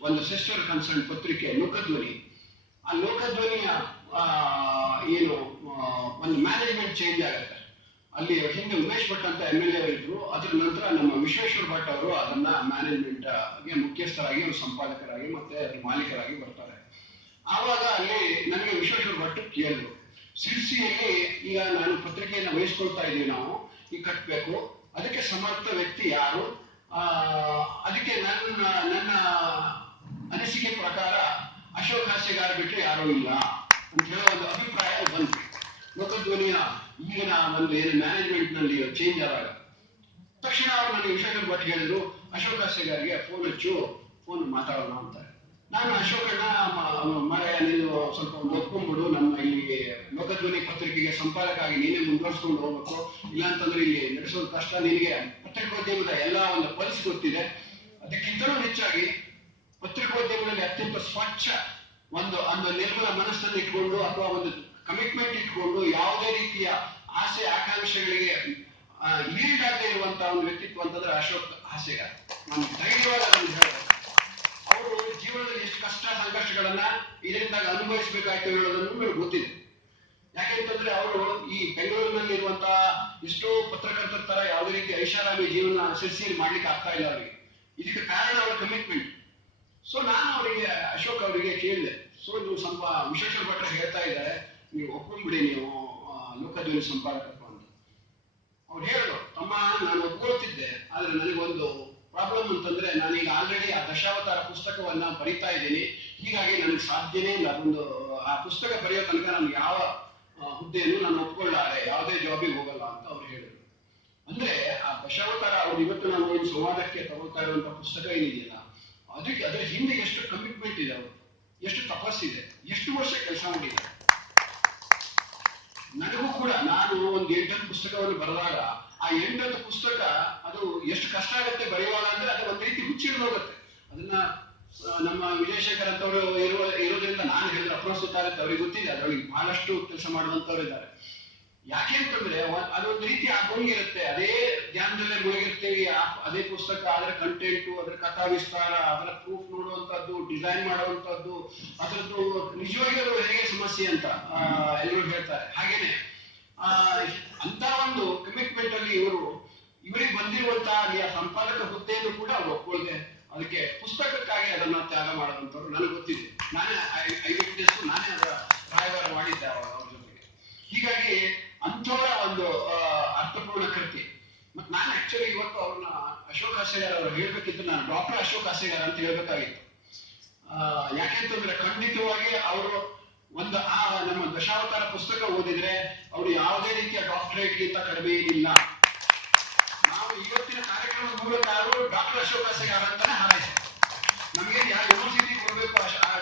[SPEAKER 2] ಒಂದು ಸಿಸ್ಟರ್ ಕನ್ಸರ್ನ್ ಪತ್ರಿಕೆ, ಲೋಕಧ್ವನಿ. ಆ ಲೋಕಧ್ವನಿಯ ಏನು ಒಂದು ಮ್ಯಾನೇಜ್ಮೆಂಟ್ ಚೇಂಜ್ ಆಗುತ್ತೆ. ಅಲ್ಲಿ ಹಿಂದೆ ಉಮೇಶ್ ಭಟ್ ಅಂತ ಎಂ ಎಲ್ ಎ ಇದ್ರು. ಅದರ ನಂತರ ನಮ್ಮ ವಿಶ್ವೇಶ್ವರ ಭಟ್ ಅವರು ಅದನ್ನ ಮ್ಯಾನೇಜ್ಮೆಂಟ್ಗೆ ಮುಖ್ಯಸ್ಥರಾಗಿ ಅವರು ಸಂಪಾದಕರಾಗಿ ಮತ್ತೆ ಅದ್ರ ಮಾಲೀಕರಾಗಿ ಬರ್ತಾರೆ. ಆವಾಗ ಅಲ್ಲಿ ನನಗೆ ವಿಶ್ವೇಶ್ವರ ಭಟ್ ಕೇಳಿದ್ರು. ಸಿರ್ಸಿಯಲ್ಲಿ ಈಗ ನಾನು ಪತ್ರಿಕೆಯನ್ನು ವಹಿಸ್ಕೊಳ್ತಾ ಇದ್ದೀವಿ ನಾವು. ಕಟ್ಟಬೇಕು ಅದಕ್ಕೆ ಸಮರ್ಥ ವ್ಯಕ್ತಿ ಯಾರು? ಆ, ಅದಕ್ಕೆ ನನ್ನ ನನ್ನ ಅನಿಸಿಕೆ ಪ್ರಕಾರ ಅಶೋಕ್ ಹಾಸ್ಯಗಾರ ಬಿಟ್ಟರೆ ಯಾರೂ ಇಲ್ಲ ಅಂತ ಹೇಳೋ ಒಂದು ಅಭಿಪ್ರಾಯ ಬಂತು. ಲೋಕಧ್ವನಿಯ ಈಗಿನ ಒಂದು ಏನು ಮ್ಯಾನೇಜ್ಮೆಂಟ್ನಲ್ಲಿ ಚೇಂಜ್ ಆದಾಗ. ತಕ್ಷಣ ಅವರು ನನಗೆ ವಿಷಯ ಭಟ್ ಹೇಳಿದ್ರು ಅಶೋಕ್ ಹಾಸ್ಯಗಾರಿಗೆ ಫೋನ್ ಹಚ್ಚು ಫೋನ್ ಮಾತಾಡೋಣ ಅಂತ. ನಾನು ಅಶೋಕಣ್ಣ ಮಳೆ ನೀನು ಸ್ವಲ್ಪ ಒಪ್ಕೊಂಡ್ಬಿಡು, ನಮ್ಮ ಇಲ್ಲಿ ಲೋಕಧ್ವನಿ ಪತ್ರಿಕೆಗೆ ಸಂಪಾದಕ ಆಗಿ ನೀನೇ ಮುಂದುವರ್ಸ್ಕೊಂಡು ಹೋಗ್ಬೇಕು. ಇಲ್ಲಾಂತಂದ್ರೆ ಇಲ್ಲಿ ನಡೆಸೋದು ಕಷ್ಟ ನಿನಗೆ. ಪತ್ರಿಕೋದ್ಯಮದ ಎಲ್ಲ ಒಂದು ಪಲ್ಸ್ ಗೊತ್ತಿದೆ. ಅದಕ್ಕಿಂತಲೂ ಹೆಚ್ಚಾಗಿ ಪತ್ರಿಕೋದ್ಯಮದಲ್ಲಿ ಅತ್ಯಂತ ಸ್ವಚ್ಛ ಒಂದು ಒಂದು ನಿರ್ಮಲ ಮನಸ್ಸನ್ನು ಇಟ್ಕೊಂಡು ಅಥವಾ ಒಂದು ಕಮಿಟ್ಮೆಂಟ್ ಇಟ್ಕೊಂಡು ಯಾವುದೇ ರೀತಿಯ ಆಸೆ, ಆಕಾಂಕ್ಷೆಗಳಿಗೆ ಲೀಡ್ ಆಗದೆ ಇರುವಂತಹ ಒಂದು ವ್ಯಕ್ತಿತ್ವ ಅಂತಂದ್ರೆ ಅಶೋಕ್ ಹಾಸ್ಯಗಾರ ನಾನು ಧೈರ್ಯವಾದ ಜೀವನದಲ್ಲಿ ಎಷ್ಟು ಕಷ್ಟ ಸಂಕಷ್ಟಗಳನ್ನ ಇದರಿಂದಾಗಿ ಅನುಭವಿಸಬೇಕಾಯ್ತು ಹೇಳೋದನ್ನು ನನಗೆ ಗೊತ್ತಿದೆ. ಯಾಕೆಂತಂದ್ರೆ ಅವರು ಈ ಬೆಂಗಳೂರಿನಲ್ಲಿ ಇರುವಂತಹ ಎಷ್ಟೋ ಪತ್ರಕರ್ತರ ತರ ಯಾವುದೇ ರೀತಿ ಐಷಾರಾಮಿ ಜೀವನ ಅನುಸರಿಸಿ ಮಾಡ್ಲಿಕ್ಕೆ ಆಗ್ತಾ ಇಲ್ಲ ಅವರಿಗೆ. ಇದಕ್ಕೆ ಕಾರಣ ಅವರ ಕಮಿಟ್ಮೆಂಟ್ ಸೊ ನಾನು ಅವರಿಗೆ, ಅಶೋಕ್ ಅವರಿಗೆ ಕೇಳಿದೆ. ಸೊ ನೀವು ಸ್ವಲ್ಪ ವಿಶೇಷ ಭಟ್ರು ಹೇಳ್ತಾ ಇದ್ದಾರೆ. ನೀವು ಒಪ್ಕೊಂಡ್ಬಿಡಿ ನೀವು ಲೋಕ ಲೋಕಧ್ವನಿ ಸಂಪಾದಕತ್ವ ಅಂತ. ಅವ್ರು ಹೇಳಿದ್ರು, ತಮ್ಮ ನಾನು ಒಪ್ಕೊಳ್ತಿದ್ದೆ, ಆದ್ರೆ ನನಗೊಂದು ಪ್ರಾಬ್ಲಮ್ ಅಂತಂದ್ರೆ ನಾನೀಗ ಆಲ್ರೆಡಿ ಆ ದಶಾವತಾರ ಪುಸ್ತಕವನ್ನ ಬರಿತಾ ಇದ್ದೀನಿ. ಹೀಗಾಗಿ ನನಗೆ ಸಾಧ್ಯನೇ ಇಲ್ಲ. ಒಂದು, ಆ ಪುಸ್ತಕ ಬರೆಯೋ ತನಕ ನಾನು ಯಾವ ಹುದ್ದೆಯನ್ನು ನಾನು ಒಪ್ಕೊಳ್ಳಾರೆ ಯಾವುದೇ ಜಾಬಿಗೆ ಹೋಗಲ್ಲ ಅಂತ ಅವ್ರು ಹೇಳಿದ್ರು. ಅಂದ್ರೆ ಆ ದಶಾವತಾರ ಅವ್ರು ಇವತ್ತು ನಾನು ಒಂದು ಸಂವಾದಕ್ಕೆ ತಗೋತಾ ಇರುವಂತ ಪುಸ್ತಕ ಏನಿದೆಯಲ್ಲ, ಅದಕ್ಕೆ ಅದರ ಹಿಂದೆ ಎಷ್ಟು ಕಮಿಟ್ಮೆಂಟ್ ಇದೆ ಅವರು ಎಷ್ಟು ತಪಸ್ಸಿದೆ? ಎಷ್ಟು ವರ್ಷ ಕೆಲಸ ಮಾಡಿದೆ? ನನಗೂ ಕೂಡ ನಾನು ಒಂದು ಎಂಟು ಪುಸ್ತಕವನ್ನು ಬರೆದಾಗ ಆ ಎಂಡದ ಪುಸ್ತಕ ಅದು ಎಷ್ಟು ಕಷ್ಟ ಆಗುತ್ತೆ ಬರೆಯುವಾಗ ಅಂದ್ರೆ ಅದು ಒಂದು ರೀತಿ ಹುಚ್ಚಿಡ್ ಹೋಗುತ್ತೆ. ಅದನ್ನ ಆ, ನಮ್ಮ ವಿಜಯಶೇಖರ್ ಅಂತವರು ಇರುವ ಇರೋದ್ರಿಂದ ನಾನು ಹೇಳಿದ್ರೆ ಅಪ್ರಸ್ತುತ ಆಗುತ್ತೆ ಅವ್ರಿಗೆ ಗೊತ್ತಿದೆ. ಅದರೊಳಗೆ ಬಹಳಷ್ಟು ಕೆಲಸ ಮಾಡುವಂತವ್ರು ಇದ್ದಾರೆ. ಯಾಕೆ ಅಂತಂದ್ರೆ ಅದೊಂದು ರೀತಿ ಆಗೋಗಿರುತ್ತೆ ಅದೇ ಧ್ಯಾನದಲ್ಲೇ ಮುಳುಗಿರ್ತೀವಿ. ಆ- ಅದೇ ಪುಸ್ತಕ ಅದರ ಕಂಟೆಂಟು ಅದರ ಕಥಾ ವಿಸ್ತಾರ ಅದರ ಪ್ರೂಫ್ ನೋಡುವಂತದ್ದು ಡಿಸೈನ್ ಮಾಡುವಂತದ್ದು ಅದರದ್ದು ನಿಜವಾಗಿ ಅದು ಹೇಗೆ ಸಮಸ್ಯೆ ಅಂತ ಆ, ಎಲ್ಲರೂ ಹೇಳ್ತಾರೆ. ಹಾಗೇನೆ ಆ, ಅಂತ ಒಂದು ಕಮಿಟ್ಮೆಂಟ್ ಅಲ್ಲಿ ಇವರು ಇವರಿಗೆ ಬಂದಿರುವಂತಹ ಅಲ್ಲಿ ಆ ಸಂಪಾದಕ ಹುದ್ದೆಯನ್ನು ಕೂಡ ಅವರು ಒಪ್ಕೊಳ್ದೆ ಅದಕ್ಕೆ ಪುಸ್ತಕಕ್ಕಾಗಿ ಅದನ್ನ ತ್ಯಾಗ ಮಾಡುವಂತವ್ರು ನನಗೆ ಗೊತ್ತಿದೆ. ನಾನೇ ಐ ನಾನೇ ಅದರ ರಾಯಭಾರ ಮಾಡಿದ್ದೆ ಅವ್ರ ಜೊತೆಗೆ. ಹೀಗಾಗಿ ಅಂಥವರ ಒಂದು ಅರ್ಥಪೂರ್ಣ ಕೃತಿ. ಮತ್ತೆ ನಾನು ಆಕ್ಚುಲಿ ಇವತ್ತು ಅವ್ರನ್ನ ಅಶೋಕ್ ಹಾಸ್ಯಗಾರ ಅವರು ಹೇಳ್ಬೇಕಿತ್ತು ನಾನು ಡಾಕ್ಟರ್ ಅಶೋಕ್ ಆಸೆಗಾರ್ ಅಂತ ಹೇಳ್ಬೇಕಾಗಿತ್ತು. ಆ, ಯಾಕೆಂತಂದ್ರೆ ಖಂಡಿತವಾಗಿ ಅವರು ಒಂದು ಆ ನಮ್ಮ ದಶಾವತಾರ ಪುಸ್ತಕ ಓದಿದ್ರೆ ಅವರು ಯಾವುದೇ ರೀತಿಯ ಡಾಕ್ಟರೇಟ್ ಗಿಂತ ಕಡಿಮೆ ಏನಿಲ್ಲ. ನಾವು ಇವತ್ತಿನ ಕಾರ್ಯಕ್ರಮದ ಮೂಲಕ ಅವರು ಡಾಕ್ಟರ್ ಅಶೋಕ ಹಾಸ್ಯಗಾರ ಅಂತಾನೆ ಹಾರೈಸ. ನಮಗೆ ಯಾವ ಯೂನಿವರ್ಸಿಟಿ ಕೊಡಬೇಕು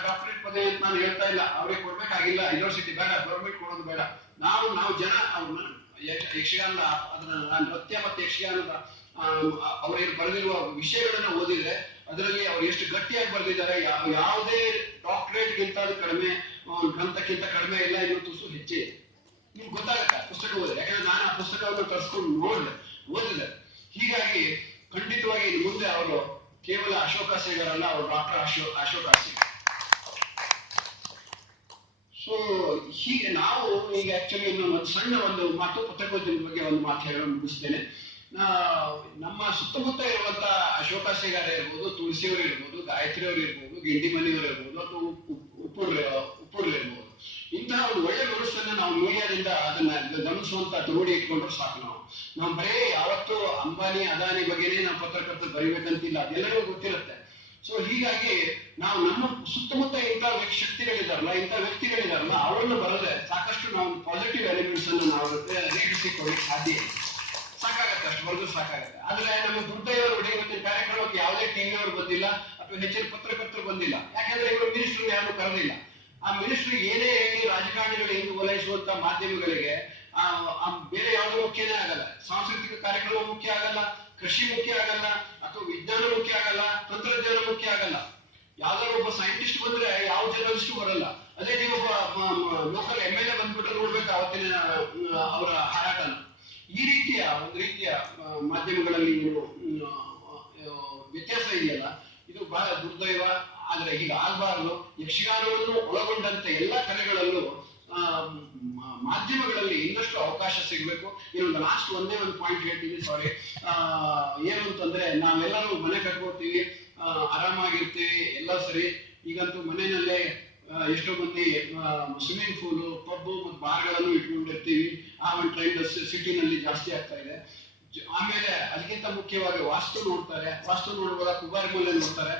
[SPEAKER 2] ಡಾಕ್ಟರೇಟ್ ಪದವಿ ಅಂತ ನಾನು ಹೇಳ್ತಾ ಇಲ್ಲ. ಅವ್ರಿಗೆ ಕೊಡ್ಬೇಕಾಗಿಲ್ಲ. ಯೂನಿವರ್ಸಿಟಿ ಬೇಡ ಗೌರ್ಮೆಂಟ್ ಕೊಡೋದು ಬೇಡ. ನಾವು ನಾವು ಜನ ಅವ್ರನ್ನ ಯಕ್ಷ- ಯಕ್ಷಗಾನದ ಅದನ್ನ ನಾನು ನೃತ್ಯ ಮತ್ತು ಯಕ್ಷಗಾನದ ಅವರೇನು ಬರೆದಿರುವ ವಿಷಯಗಳನ್ನ ಓದಿದ್ರೆ ಅದರಲ್ಲಿ ಅವ್ರು ಎಷ್ಟು ಗಟ್ಟಿಯಾಗಿ ಬರೆದಿದ್ದಾರೆ ಯಾವ ಯಾವುದೇ ಡಾಕ್ಟರೇಟ್ ಗಿಂತ ಅದು ಕಡಿಮೆ ಆ, ಗ್ರಂಥಕ್ಕಿಂತ ಕಡಿಮೆ ಇಲ್ಲ, ಇನ್ನೂ ತುಸು ಹೆಚ್ಚೇ ಇದೆ. ನಿಮ್ಗೆ ಗೊತ್ತಾಗತ್ತೆ ಪುಸ್ತಕ ಓದಿದೆ ಯಾಕಂದ್ರೆ ನಾನು ಆ ಪುಸ್ತಕವನ್ನು ತರಿಸ್ಕೊಂಡು ನೋಡಿದೆ, ಓದಿದೆ. ಹೀಗಾಗಿ ಖಂಡಿತವಾಗಿ ಮುಂದೆ ಅವರು ಕೇವಲ ಅಶೋಕ ಸೇಗರ್ ಅಲ್ಲ ಅವರು ಡಾಕ್ಟರ್ ಅಶೋ, ಅಶೋಕ ಸೇಗರ್. ಸೊ ಹೀಗೆ ನಾವು ಈಗ ಆಕ್ಚುಲಿ ಒಂದು ಸಣ್ಣ ಒಂದು ಮಾತು ಪತ್ರಿಕೋದ್ಯಮದ ಬಗ್ಗೆ ಒಂದು ಮಾತು ಹೇಳಲು ಮುಗಿಸ್ತೇನೆ. ನಮ್ಮ ಸುತ್ತಮುತ್ತ ಇರುವಂತ ಅಶೋಕ ಸೇಗಾರ ಇರ್ಬೋದು, ತುಳಸಿಯವರು ಇರ್ಬೋದು ಗಾಯತ್ರಿ ಅವರು ಇರ್ಬೋದು ಗಿಂಡಿ ಮನೆಯವರು ಇರ್ಬೋದು, ಅಥವಾ ಉಪ್ಪುರ್ ಇರ್ಬೋದು ಇಂತಹ ಒಂದು ಒಳ್ಳೆ ಮನಸ್ಸನ್ನ ನಾವು ಮೀಡಿಯಾದಿಂದ ಅದನ್ನ ಗಮನಿಸುವಂತ ರೂಢಿ ಇಟ್ಕೊಂಡ್ರೆ ಸಾಕು ನಾವು. ನಾವು ಬರೇ ಯಾವತ್ತೂ ಅಂಬಾನಿ, ಅದಾನಿ ಬಗ್ಗೆನೇ ನಾವು ಪತ್ರಕರ್ತರು ಬರೀಬೇಕಂತಿಲ್ಲ. ಅದೆಲ್ಲರಿಗೂ ಗೊತ್ತಿರುತ್ತೆ. ಸೊ ಹೀಗಾಗಿ ನಾವು ನಮ್ಮ ಸುತ್ತಮುತ್ತ ಇಂಥ ಶಕ್ತಿಗಳಿದಾರಲ್ಲ, ಇಂಥ ವ್ಯಕ್ತಿಗಳಿದಾರಲ್ಲ ಅವರನ್ನು ಬರದೆ ಸಾಕಷ್ಟು ನಾವು ಪಾಸಿಟಿವ್ ಎಲಿಮೆಂಟ್ಸ್ ಅನ್ನು ನಾವು ಕೊಡಿ ಸಾಧ್ಯ ಇದೆ ಸಾಕಾಗತ್ತೆ ಅಷ್ಟು, ಬರೆದು ಸಾಕಾಗತ್ತೆ. ಆದ್ರೆ ನಮ್ಮ ದುರ್ದೈವರು ಇವತ್ತಿನ ಕಾರ್ಯಕ್ರಮಕ್ಕೆ ಯಾವುದೇ ಟಿವಿ ಅವರು ಬಂದಿಲ್ಲ, ಅಥವಾ ಹೆಚ್ಚಿನ ಪತ್ರಕರ್ತರು ಬಂದಿಲ್ಲ. ಯಾಕಂದ್ರೆ ಇವರು ಮಿನಿಸ್ಟರ್ ಯಾರು ಕರೆದಿಲ್ಲ. ಆ ಮಿನಿಸ್ಟ್ರಿ ಏನೇ ಹೇಳಿ ಎಂದು ಓಲೈಸುವಂತ ಮಾಧ್ಯಮಗಳಿಗೆ, ಆ ಬೇರೆ ಯಾವುದೋ ಮುಖ್ಯನೇ ಆಗಲ್ಲ. ಸಾಂಸ್ಕೃತಿಕ ಕಾರ್ಯಕ್ರಮ ಮುಖ್ಯ ಆಗಲ್ಲ, ಕೃಷಿ ಮುಖ್ಯ ಆಗಲ್ಲ, ಅಥವಾ ವಿಜ್ಞಾನ ಮುಖ್ಯ ಆಗಲ್ಲ, ತಂತ್ರಜ್ಞಾನ ಮುಖ್ಯ ಆಗಲ್ಲ. ಯಾವ್ದಾದ್ರು ಒಬ್ಬ ಸೈಂಟಿಸ್ಟ್ ಬಂದ್ರೆ ಯಾವ ಜರ್ನಲಿಸ್ಟ್ ಬರಲ್ಲ. ಅದೇ ನೀವು ಲೋಕಲ್ ಎಂ ಎಲ್ ಎ ಬಂದ್ಬಿಟ್ರೆ ನೋಡ್ಬೇಕು ಅವತ್ತಿನ ಅವರ ಹಾರಾಟನ. ಈ ರೀತಿಯ, ಒಂದು ರೀತಿಯ ಮಾಧ್ಯಮಗಳಲ್ಲಿ ವ್ಯತ್ಯಾಸ ಇದೆಯಲ್ಲ? ಇದು ಬಹಳ ದುರ್ದೈವ ಆದ್ರೆ ಈಗ ಆಗ್ಬಾರ್ದು. ಯಕ್ಷಗಾನವನ್ನು ಒಳಗೊಂಡಂತೆ ಎಲ್ಲಾ ಕಲೆಗಳಲ್ಲೂ ಮಾಧ್ಯಮಗಳಲ್ಲಿ ಇನ್ನಷ್ಟು ಅವಕಾಶ ಸಿಗಬೇಕು. ಇನ್ನೊಂದು ಲಾಸ್ಟ್ ಒಂದೇ ಒಂದು ಪಾಯಿಂಟ್ ಹೇಳ್ತೀನಿ ಸಾರಿ ಏನು ಅಂತಂದ್ರೆ ನಾವೆಲ್ಲರೂ ಮನೆ ಕಟ್ಕೋತೀವಿ ಆರಾಮಾಗಿರ್ತೀವಿ ಎಲ್ಲ ಸರಿ. ಈಗಂತೂ ಮನೆಯಲ್ಲೇ ಎಷ್ಟೋ ಮಂದಿ ಸ್ವಿಮ್ಮಿಂಗ್ ಪೂಲು ಪಬ್ಬು ಮತ್ತು ಬಾರ್ಗಳನ್ನು ಇಟ್ಕೊಂಡಿರ್ತೀವಿ. ಆ ಒಂದು ಟ್ರೆಂಡ್ ಸಿಟಿನಲ್ಲಿ ಜಾಸ್ತಿ ಆಗ್ತಾ ಇದೆ. ಆಮೇಲೆ ಅದಕ್ಕಿಂತ ಮುಖ್ಯವಾಗಿ ವಾಸ್ತು ನೋಡ್ತಾರೆ. ವಾಸ್ತು ನೋಡುವಾಗ ಕುಬಾರ್ ಮೂಲೆ ನೋಡ್ತಾರೆ.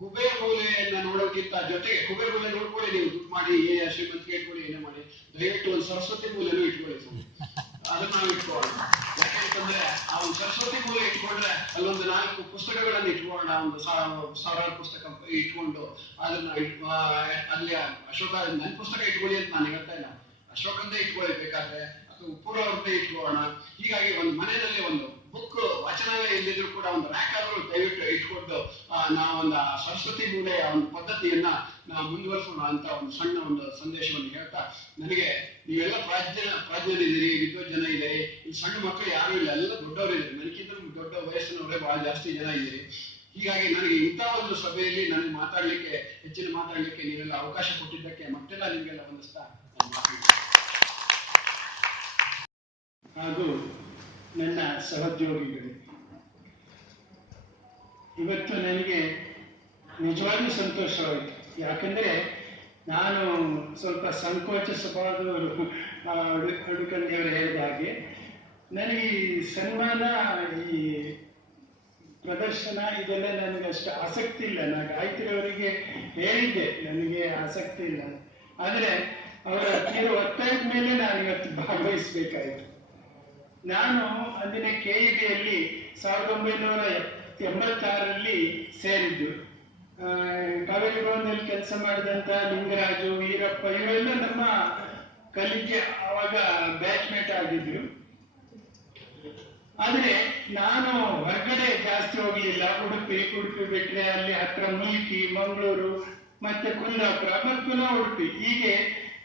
[SPEAKER 2] ಕುಬೇರ ಮೂಲೆಯನ್ನ ನೋಡೋಕ್ಕಿಂತ ಜೊತೆಗೆ ಕುಬೇರ ಮೂಲೆ ನೋಡ್ಕೊಳ್ಳಿ ನೀವು ದುಡ್ಡು ಮಾಡಿ, ಏ ಶ್ರೀಮಂತಿಗೆ ಇಟ್ಕೊಳ್ಳಿ ಏನೇ ಮಾಡಿ. ದಯವಿಟ್ಟು ಒಂದು ಸರಸ್ವತಿ ಮೂಲೆನೂ ಇಟ್ಕೊಳ್ಳಿ. ಅದನ್ನ ನಾವು ಇಟ್ಕೊಳ್ಳೋಣ. ಯಾಕಂತಂದ್ರೆ ಆ ಒಂದು ಸರಸ್ವತಿ ಮೂಲೆ ಇಟ್ಕೊಂಡ್ರೆ ಅಲ್ಲೊಂದು ನಾಲ್ಕು ಪುಸ್ತಕಗಳನ್ನ ಇಟ್ಕೊಳ್ಳೋಣ, ಒಂದು ಸಾವಿರಾರು ಪುಸ್ತಕ ಇಟ್ಕೊಂಡು ಅದನ್ನ ಅಲ್ಲಿ ಅಶೋಕ ನನ್ನ ಪುಸ್ತಕ ಇಟ್ಕೊಳ್ಳಿ ಅಂತ ನಾನು ಹೇಳ್ತಾ ಇಲ್ಲ. ಅಶೋಕಂದೇ ಇಟ್ಕೊಳ್ಳಿ ಬೇಕಾದ್ರೆ ಅಥವಾ ಉಪ್ಪುರವ್ರದ್ದೇ ಇಟ್ಕೊಳ್ಳೋಣ. ಹೀಗಾಗಿ ಒಂದು ಮನೆಯಲ್ಲಿ ಒಂದು ಬುಕ್ ವಚನವೇ ಇಲ್ಲಿದ್ರು ಕೂಡ ಒಂದು ರ್ಯಾಕ್ ಆದ್ರೂ ದಯವಿಟ್ಟು ಇಟ್ಕೊಂಡು ನಾವೊಂದು ಸರಸ್ವತಿ ಮೂಲೆಯ ಒಂದು ಪದ್ಧತಿಯನ್ನ ನಾವು ಮುಂದುವರಿಸೋಣ ಅಂತ ಒಂದು ಸಣ್ಣ ಒಂದು ಸಂದೇಶವನ್ನು ಹೇಳ್ತಾ, ನನಗೆ ನೀವೆಲ್ಲ ಪ್ರಾಜ್ಞ, ಪ್ರಾಜ್ಞರಿದ್ದೀರಿ, ವಿದ್ವಜ್ಜನ ಇದ್ದೀರಿ ಈ ಸಣ್ಣ ಮಕ್ಕಳು ಯಾರು ಇಲ್ಲ, ಎಲ್ಲ ದೊಡ್ಡವರು ಇದ್ದಾರೆ. ನನಗಿಂತ ದೊಡ್ಡ ವಯಸ್ಸಿನವರೇ ಬಹಳ ಜಾಸ್ತಿ ಜನ ಇದ್ದೀರಿ. ಹೀಗಾಗಿ ನನಗೆ ಇಂಥ ಒಂದು ಸಭೆಯಲ್ಲಿ ನನಗೆ ಮಾತಾಡ್ಲಿಕ್ಕೆ, ಹೆಚ್ಚಿನ ಮಾತಾಡ್ಲಿಕ್ಕೆ ನೀವೆಲ್ಲ ಅವಕಾಶ ಕೊಟ್ಟಿದ್ದಕ್ಕೆ ಮತ್ತೆಲ್ಲ ನಿಮಗೆಲ್ಲ ಮಾತು
[SPEAKER 3] ಹಾಗೂ ನನ್ನ ಸಹೋದ್ಯೋಗಿಗಳು. ಇವತ್ತು ನನಗೆ ನಿಜವಾಗ್ಲೂ ಸಂತೋಷವಾಯಿತು. ಯಾಕಂದ್ರೆ ನಾನು ಸ್ವಲ್ಪ ಸಂಕೋಚ ಸ್ವಭಾವದವರು. ಆ, ಅಡು ಅಡುಕಂದಿಯವರು ಹೇಳಿದ ಹಾಗೆ ನನಗೆ ಈ ಸನ್ಮಾನ ಈ ಪ್ರದರ್ಶನ ಇದೆಲ್ಲ ನನಗೆ ಅಷ್ಟು ಆಸಕ್ತಿ ಇಲ್ಲ. ನಾನು ಗಾಯತ್ರಿಯವರಿಗೆ ಹೇಳಿದ್ದೆ ನನಗೆ ಆಸಕ್ತಿ ಇಲ್ಲ. ಆದರೆ ಅವರ ತೀರ ಒತ್ತಾಯದ ಮೇಲೆ ನಾನು ಇವತ್ತು ಭಾಗವಹಿಸಬೇಕಾಯಿತು. ನಾನು ಅಂದಿನ ಕೆ ಯಲ್ಲಿ ಸಾವಿರದ ಒಂಬೈನೂರ ಎಂಬತ್ತಾರರಲ್ಲಿ ಸೇರಿದ್ದು. ಕಾವೇರಿ ಭವನದಲ್ಲಿ ಕೆಲಸ ಮಾಡಿದಂತ ಲಿಂಗರಾಜು, ವೀರಪ್ಪ, ಇವರೆಲ್ಲ ನಮ್ಮ ಕಲಿಕೆ ಆವಾಗ ಬ್ಯಾಚ್ಮೇಟ್ ಆಗಿದ್ರು. ಆದ್ರೆ ನಾನು ಹೊರಗಡೆ ಜಾಸ್ತಿ ಹೋಗ್ಲಿಲ್ಲ. ಉಡುಪಿ ಉಡುಪಿ ಬಿಟ್ರೆ ಅಲ್ಲಿ ಹತ್ರ ಮುಲ್ಕಿ, ಮಂಗಳೂರು, ಮತ್ತೆ ಕುಂದಾಪುರ ಮತ್ತೆ ಪುನಃ ಉಡುಪಿ. ಹೀಗೆ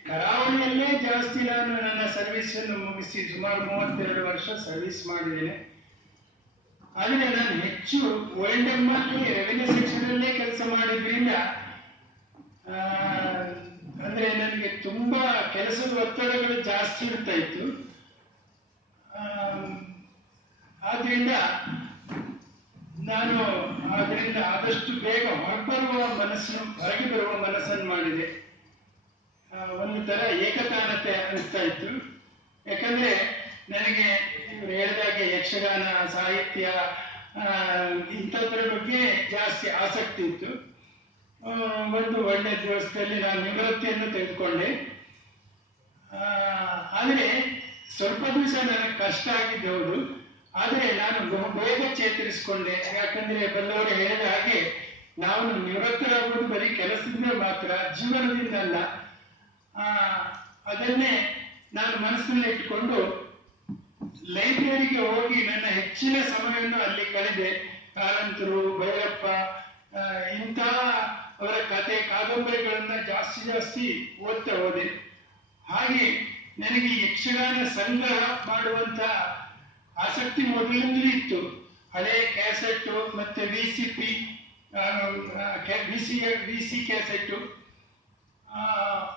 [SPEAKER 3] ಕರಾವಳಿಯಲ್ಲೇ ಜಾಸ್ತಿ ನಾನು ನನ್ನ ಸರ್ವಿಸ್ ಅನ್ನು ಮುಗಿಸಿ ಸುಮಾರು ಮೂವತ್ತೆರಡು ವರ್ಷ ಸರ್ವಿಸ್ ಮಾಡಿದ್ದೇನೆ. ಆದರೆ ನಾನು ಹೆಚ್ಚು ವರ್ಲ್ಡ್ ಎಂಬಲ್ಲಿ ರೆವೆನ್ಯೂ ಸೆಕ್ಷನ್ ಅಲ್ಲೇ ಕೆಲಸ ಮಾಡಿದ್ರಿಂದ ಅಂದ್ರೆ ನನಗೆ ತುಂಬಾ ಕೆಲಸದ ಒತ್ತಡಗಳು ಜಾಸ್ತಿ ಇರ್ತಾ ಇತ್ತು. ಆದ್ರಿಂದ ನಾನು ಆದ್ರಿಂದ ಆದಷ್ಟು ಬೇಗ ಹೊರಬರುವ ಮನಸ್ಸನ್ನು ಹೊರಗೆ ಬರುವ ಮನಸ್ಸನ್ನು ಮಾಡಿದೆ. ಒಂದು ತರ ಏಕತಾನತೆ ಅನಿಸ್ತಾ ಇತ್ತು. ಯಾಕಂದ್ರೆ ನನಗೆ ಹೇಳಿದಾಗೆ ಯಕ್ಷಗಾನ, ಸಾಹಿತ್ಯ ಇಂಥದ್ರ ಬಗ್ಗೆ ಜಾಸ್ತಿ ಆಸಕ್ತಿ ಇತ್ತು. ಒಂದು ಒಳ್ಳೆ ದಿವಸದಲ್ಲಿ ನಾನು ನಿವೃತ್ತಿಯನ್ನು ತೆಗೆದುಕೊಂಡೆ. ಆದರೆ ಸ್ವಲ್ಪ ದಿವಸ ನನಗೆ ಕಷ್ಟ ಆಗಿದ್ದು ಆದರೆ ನಾನು ಬೇಗ ಚೇತರಿಸಿಕೊಂಡೆ. ಯಾಕಂದ್ರೆ ಬಂದವರು ಹೇಳಿದ ಹಾಗೆ, ನಾವು ನಿವೃತ್ತರಾಗುವುದು ಬರೀ ಕೆಲಸದಿಂದ ಮಾತ್ರ, ಜೀವನದಿಂದ ಅಲ್ಲ. ಅದನ್ನೇ ನಾನು ಮನಸ್ಸಿನಲ್ಲಿ ಇಟ್ಟುಕೊಂಡು ಲೈಬ್ರರಿಗೆ ಹೋಗಿ ನನ್ನ ಹೆಚ್ಚಿನ ಸಮಯವನ್ನು ಅಲ್ಲಿ ಕಳೆದೆ. ಕಾರಂತರು, ಭೈರಪ್ಪ ಇಂತಹ ಅವರ ಕತೆ, ಕಾದಂಬರಿಗಳನ್ನ ಜಾಸ್ತಿ ಜಾಸ್ತಿ ಓದ್ತಾ ಹೋದೆ. ಹಾಗೆ ನನಗೆ ಯಕ್ಷಗಾನ ಸಂಗ್ರಹ ಮಾಡುವಂತ ಆಸಕ್ತಿ ಮೊದಲಿಂದಲೂ ಇತ್ತು. ಹಳೆ ಕ್ಯಾಸೆಟ್ಟು ಮತ್ತೆ V C P V C V cassette.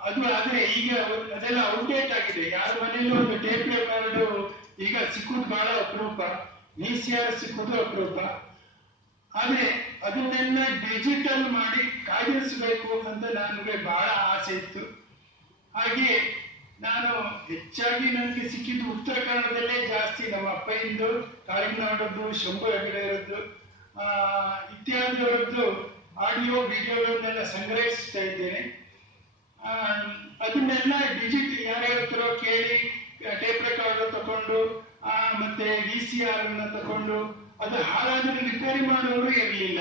[SPEAKER 3] ಅದು ಆದ್ರೆ ಈಗ ಅದೆಲ್ಲ ಔಟ್ಡೇಟ್ ಆಗಿದೆ. ಯಾರ ಮನೆಯಲ್ಲಿ ಒಂದು ಟೇಪ್ ರೆಕಾರ್ಡು ಈಗ ಸಿಕ್ಕುದು ಬಹಳ ಅಪರೂಪ. ವಿ ಸಿ ಆರ್ ಸಿಕ್ಕುದು ಅಪರೂಪ. ಆದ್ರೆ ಅದನ್ನೆಲ್ಲ ಡಿಜಿಟಲ್ ಮಾಡಿ ಕಾಯ್ದಿರಿಸಬೇಕು ಅಂತ ನನಗೆ ಬಹಳ ಆಸೆ ಇತ್ತು. ಹಾಗೆ ನಾನು ಹೆಚ್ಚಾಗಿ ನನಗೆ ಸಿಕ್ಕಿದ್ದು ಉತ್ತರ ಕನ್ನಡದಲ್ಲೇ ಜಾಸ್ತಿ. ನಮ್ಮ ಅಪ್ಪಯಿಂದ ಕಾಳಿನಾಡದ್ದು ಶಂಭು ಹೆಗಡೆಯವರದ್ದು ಇತ್ಯಾದಿಯವರದ್ದು ಆಡಿಯೋ ವಿಡಿಯೋಗಳನ್ನೆಲ್ಲ ಸಂಗ್ರಹಿಸ್ತಾ ಇದ್ದೇನೆ. ಅದನ್ನೆಲ್ಲ ಡಿಜಿಟ್ ಯಾರ್ಯಾರ ಕೇಳಿ ಟೇಪ್ ರೆಕಾರ್ಡ್ ತಗೊಂಡು ಆ, ಮತ್ತೆ ವಿ ಸಿ ಆರ್ ಅನ್ನ ತಗೊಂಡು ಅದು ಹಾಳಾದ್ರೆ ರಿಪೇರಿ ಮಾಡೋರು ಇರಲಿಲ್ಲ.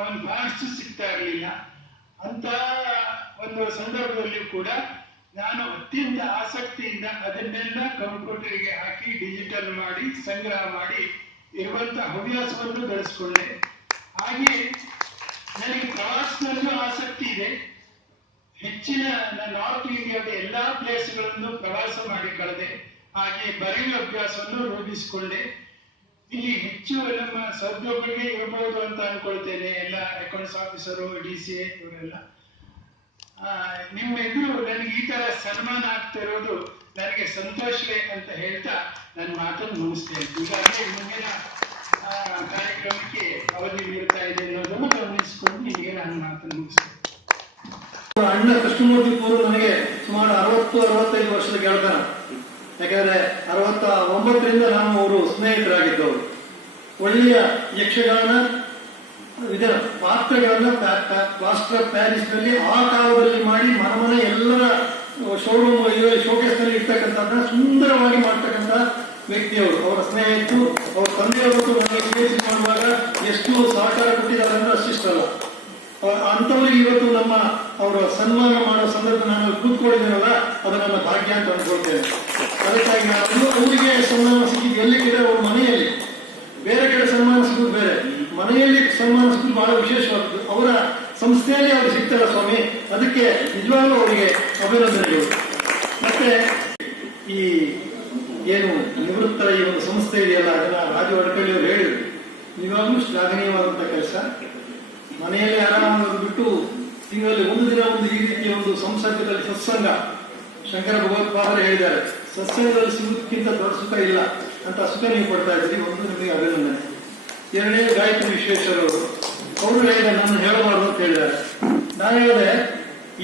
[SPEAKER 3] ಒಂದು ಪಾರ್ಟ್ಸ್ ಸಿಗ್ತಾ ಇರಲಿಲ್ಲ. ಅಂತ ಒಂದು ಸಂದರ್ಭದಲ್ಲಿ ಕೂಡ ನಾನು ಅತ್ಯಂತ ಆಸಕ್ತಿಯಿಂದ ಅದನ್ನೆಲ್ಲ ಕಂಪ್ಯೂಟರ್ಗೆ ಹಾಕಿ ಡಿಜಿಟಲ್ ಮಾಡಿ ಸಂಗ್ರಹ ಮಾಡಿ ಇರುವಂತ ಹವ್ಯಾಸವನ್ನು ಬೆಳೆಸ್ಕೊಂಡೆ. ಹಾಗೆ ನನಗೆ ಪ್ರವಾಸದಲ್ಲೂ ಆಸಕ್ತಿ ಇದೆ. ಹೆಚ್ಚಿನ ನಾರ್ತ್ ಇಂಡಿಯಾದ ಎಲ್ಲಾ ಪ್ಲೇಸ್ಗಳನ್ನು ಪ್ರವಾಸ ಮಾಡಿ ಕಳೆದೆ. ಹಾಗೆ ಬರೆಯುವ ಅಭ್ಯಾಸವನ್ನು ರೂಢಿಸಿಕೊಂಡೆ ಇಲ್ಲಿ ಹೆಚ್ಚು ನಮ್ಮ ಸಹೋದ್ಯೋಗಿಗೆ ಇರಬಹುದು ಅಂತ ಅನ್ಕೊಳ್ತೇನೆ. ಎಲ್ಲ ಅಕೌಂಟ್ಸ್ ಆಫೀಸರು ಡಿ ಸಿ ಇವರೆಲ್ಲ. ಆ, ನಿಮ್ಮ ನನಗೆ ಈ ತರ ಸನ್ಮಾನ ಆಗ್ತಾ ಇರೋದು ನನಗೆ ಸಂತೋಷವೇ ಅಂತ ಹೇಳ್ತಾ ನನ್ನ ಮಾತನ್ನು ಮುಗಿಸ್ತೇನೆ. ಈಗಾಗಲೇ ಮುಂದಿನ ಕಾರ್ಯಕ್ರಮಕ್ಕೆ ಅವಧಿ ನೀಡ್ತಾ ಇದೆ ಅನ್ನೋದನ್ನು ಗಮನಿಸಿಕೊಂಡು ನಿಮಗೆ ನನ್ನ ಮಾತನ್ನು ಮುಗಿಸ್ತೇನೆ.
[SPEAKER 4] ಅಣ್ಣ ಕೃಷ್ಣಮೂರ್ತಿ ಪೂರ್ವ ನನಗೆ ಸುಮಾರು ಅರವತ್ತು, ಅರವತ್ತೈದು ವರ್ಷದ ಗೆಳತನ. ಯಾಕಂದ್ರೆ ಅರವತ್ತ ಒಂಬತ್ತರಿಂದ ನಾನು ಅವರು ಸ್ನೇಹಿತರಾಗಿದ್ದವರು ಒಳ್ಳೆಯ ಯಕ್ಷಗಾನ ಇದರ ಪಾತ್ರಗಳನ್ನ ಪ್ಲಾಸ್ಟರ್ ಪ್ಯಾರಿಸ್ನಲ್ಲಿ ಆ ಕಾಲದಲ್ಲಿ ಮಾಡಿ ಮನ ಮನೆ ಎಲ್ಲರ ಶೋರೂಮ್ ಶೋಕೇಸ್ನಲ್ಲಿ ಇರ್ತಕ್ಕಂಥದ್ದನ್ನ ಸುಂದರವಾಗಿ ಮಾಡ್ತಕ್ಕಂಥ ವ್ಯಕ್ತಿಯವರು. ಅವರ ಸ್ನೇಹ ಇತ್ತು ಅವ್ರ ತಂದೆಯವರು ನನಗೆ ಮಾಡುವಾಗ ಎಷ್ಟು ಸಹಕಾರ ಕೊಟ್ಟಿದ್ದಾರೆ ಅಂದ್ರೆ ಅಷ್ಟಿಷ್ಟಲ್ಲ. ಅಂಥವ್ರಿಗೆ ಇವತ್ತು ನಮ್ಮ ಅವರ ಸನ್ಮಾನ ಮಾಡೋ ಸಂದರ್ಭ ನಾನು ಕೂತ್ಕೊಂಡಿದ್ದೀನಲ್ಲ, ಅದು ನನ್ನ ಭಾಗ್ಯ ಅಂತ ಅನ್ಕೊಳ್ತೇನೆ. ಅದಕ್ಕಾಗಿ ನಾನು ಅವರಿಗೆ ಸನ್ಮಾನ ಸಿಕ್ಕಿದ್ದು ಎಲ್ಲಿ ಕಡೆ ಅವ್ರ ಮನೆಯಲ್ಲಿ. ಬೇರೆ ಕಡೆ ಸನ್ಮಾನ ಸಿಗೋದು ಬೇರೆ. ಮನೆಯಲ್ಲಿ ಸನ್ಮಾನ ಸಿಗೋದು ಬಹಳ ವಿಶೇಷವಾದದ್ದು. ಅವರ ಸಂಸ್ಥೆಯಲ್ಲಿ ಅವ್ರು ಸಿಗ್ತಾರ ಸ್ವಾಮಿ. ಅದಕ್ಕೆ ನಿಜವಾಗ್ಲೂ ಅವರಿಗೆ ಅಭಿನಂದನೆಗಳು. ಮತ್ತೆ ಈ ಏನು ನಿವೃತ್ತರ ಈ ಒಂದು ಸಂಸ್ಥೆ ಇದೆಯಲ್ಲ, ಅದನ್ನ ರಾಜು ಅಡ್ಕಳ್ಳಿ ಅವರು ಹೇಳಿದ್ರು. ನಿಜವಾಗ್ಲೂ ಶ್ಲಾಘನೀಯವಾದಂತ ಕೆಲಸ. ಮನೆಯಲ್ಲಿ ಆರಾಮಾಗಿ ಬಿಟ್ಟು ತಿಂಗಳಲ್ಲಿ ಒಂದು ದಿನ ಒಂದು ಈ ರೀತಿಯ ಒಂದು ಸಂಸರ್ಗದಲ್ಲಿ ಸತ್ಸಂಗ. ಶಂಕರ ಭಗವತ್ಪಾದರು ಹೇಳಿದ್ದಾರೆ. ಸತ್ಸಂಗದಲ್ಲಿ ಸಿಗುವುದಕ್ಕಿಂತ ದೊಡ್ಡ ಸುಖ ಇಲ್ಲ ಅಂತ ಸುಖ ನೀವು ಕೊಡ್ತಾ ಇದ್ದೀರಿ. ಒಂದು ನಿಮಗೆ ಅಭಿನಂದನೆ. ಎರಡನೇ ಗಾಯತ್ರಿ ವಿಶ್ವೇಶ್ವರವರು ಅವರು. ಹೇಳಿದ ನಾನು ಹೇಳಬಾರದು ಅಂತ ಹೇಳಿದ್ದಾರೆ. ನಾನು ಹೇಳಿದೆ,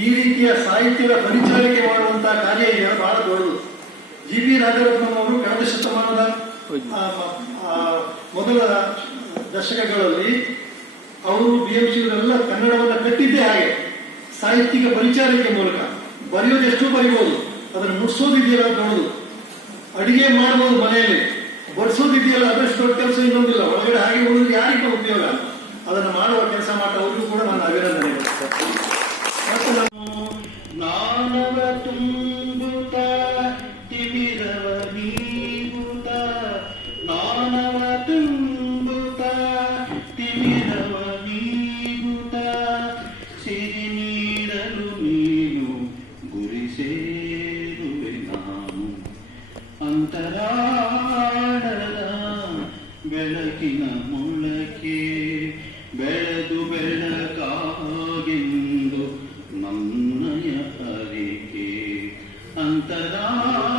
[SPEAKER 4] ಈ ರೀತಿಯ ಸಾಹಿತ್ಯದ ಪರಿಚಾರಿಕೆ ಮಾಡುವಂತಹ ಕಾರ್ಯ ಇದೆಯಾ ಬಹಳ ದೊಡ್ಡದು. ಜಿ ಬಿ ರಾಜರತ್ನಂ ಅವರು ಕಳೆದ ಶತಮಾನದ ಮೊದಲ ದಶಕಗಳಲ್ಲಿ ಅವರು ಬಿ ಎಂ ಕನ್ನಡವನ್ನ ಕಟ್ಟಿದ್ದೇ ಹಾಗೆ. ಸಾಹಿತ್ಯಿಕ ಪರಿಚಾರಿಕೆ ಮೂಲಕ. ಬರೆಯೋದು ಎಷ್ಟು ಬರಿಬೋದು. ಅದನ್ನು ಮುಟ್ಸೋದಿದೆಯಲ್ಲ ಅಂತ ನೋಡುದು. ಅಡಿಗೆ ಮಾಡಬಹುದು ಮನೆಯಲ್ಲಿ. ಬಡಿಸೋದಿದೆಯಲ್ಲ ಅದಷ್ಟು ದೊಡ್ಡ ಕೆಲಸ ಇನ್ನೊಂದಿಲ್ಲ. ಒಳಗಡೆ ಹಾಗೆ ಹೋಗೋದು ಯಾರಿಗೂ ಉಪಯೋಗ ಅದನ್ನು ಮಾಡುವ ಕೆಲಸ ಮಾಡ್ತಾ ಕೂಡ ನನ್ನ ಅಭಿನಂದನೆ ಮತ್ತು ನಾನು ಮೊಳಕೆ ಬೆಳೆದು ಬೆಳಕಾಗೆಂದು ನನ್ನಯ ಅರಿಕೆ ಅಂತರಾಳದ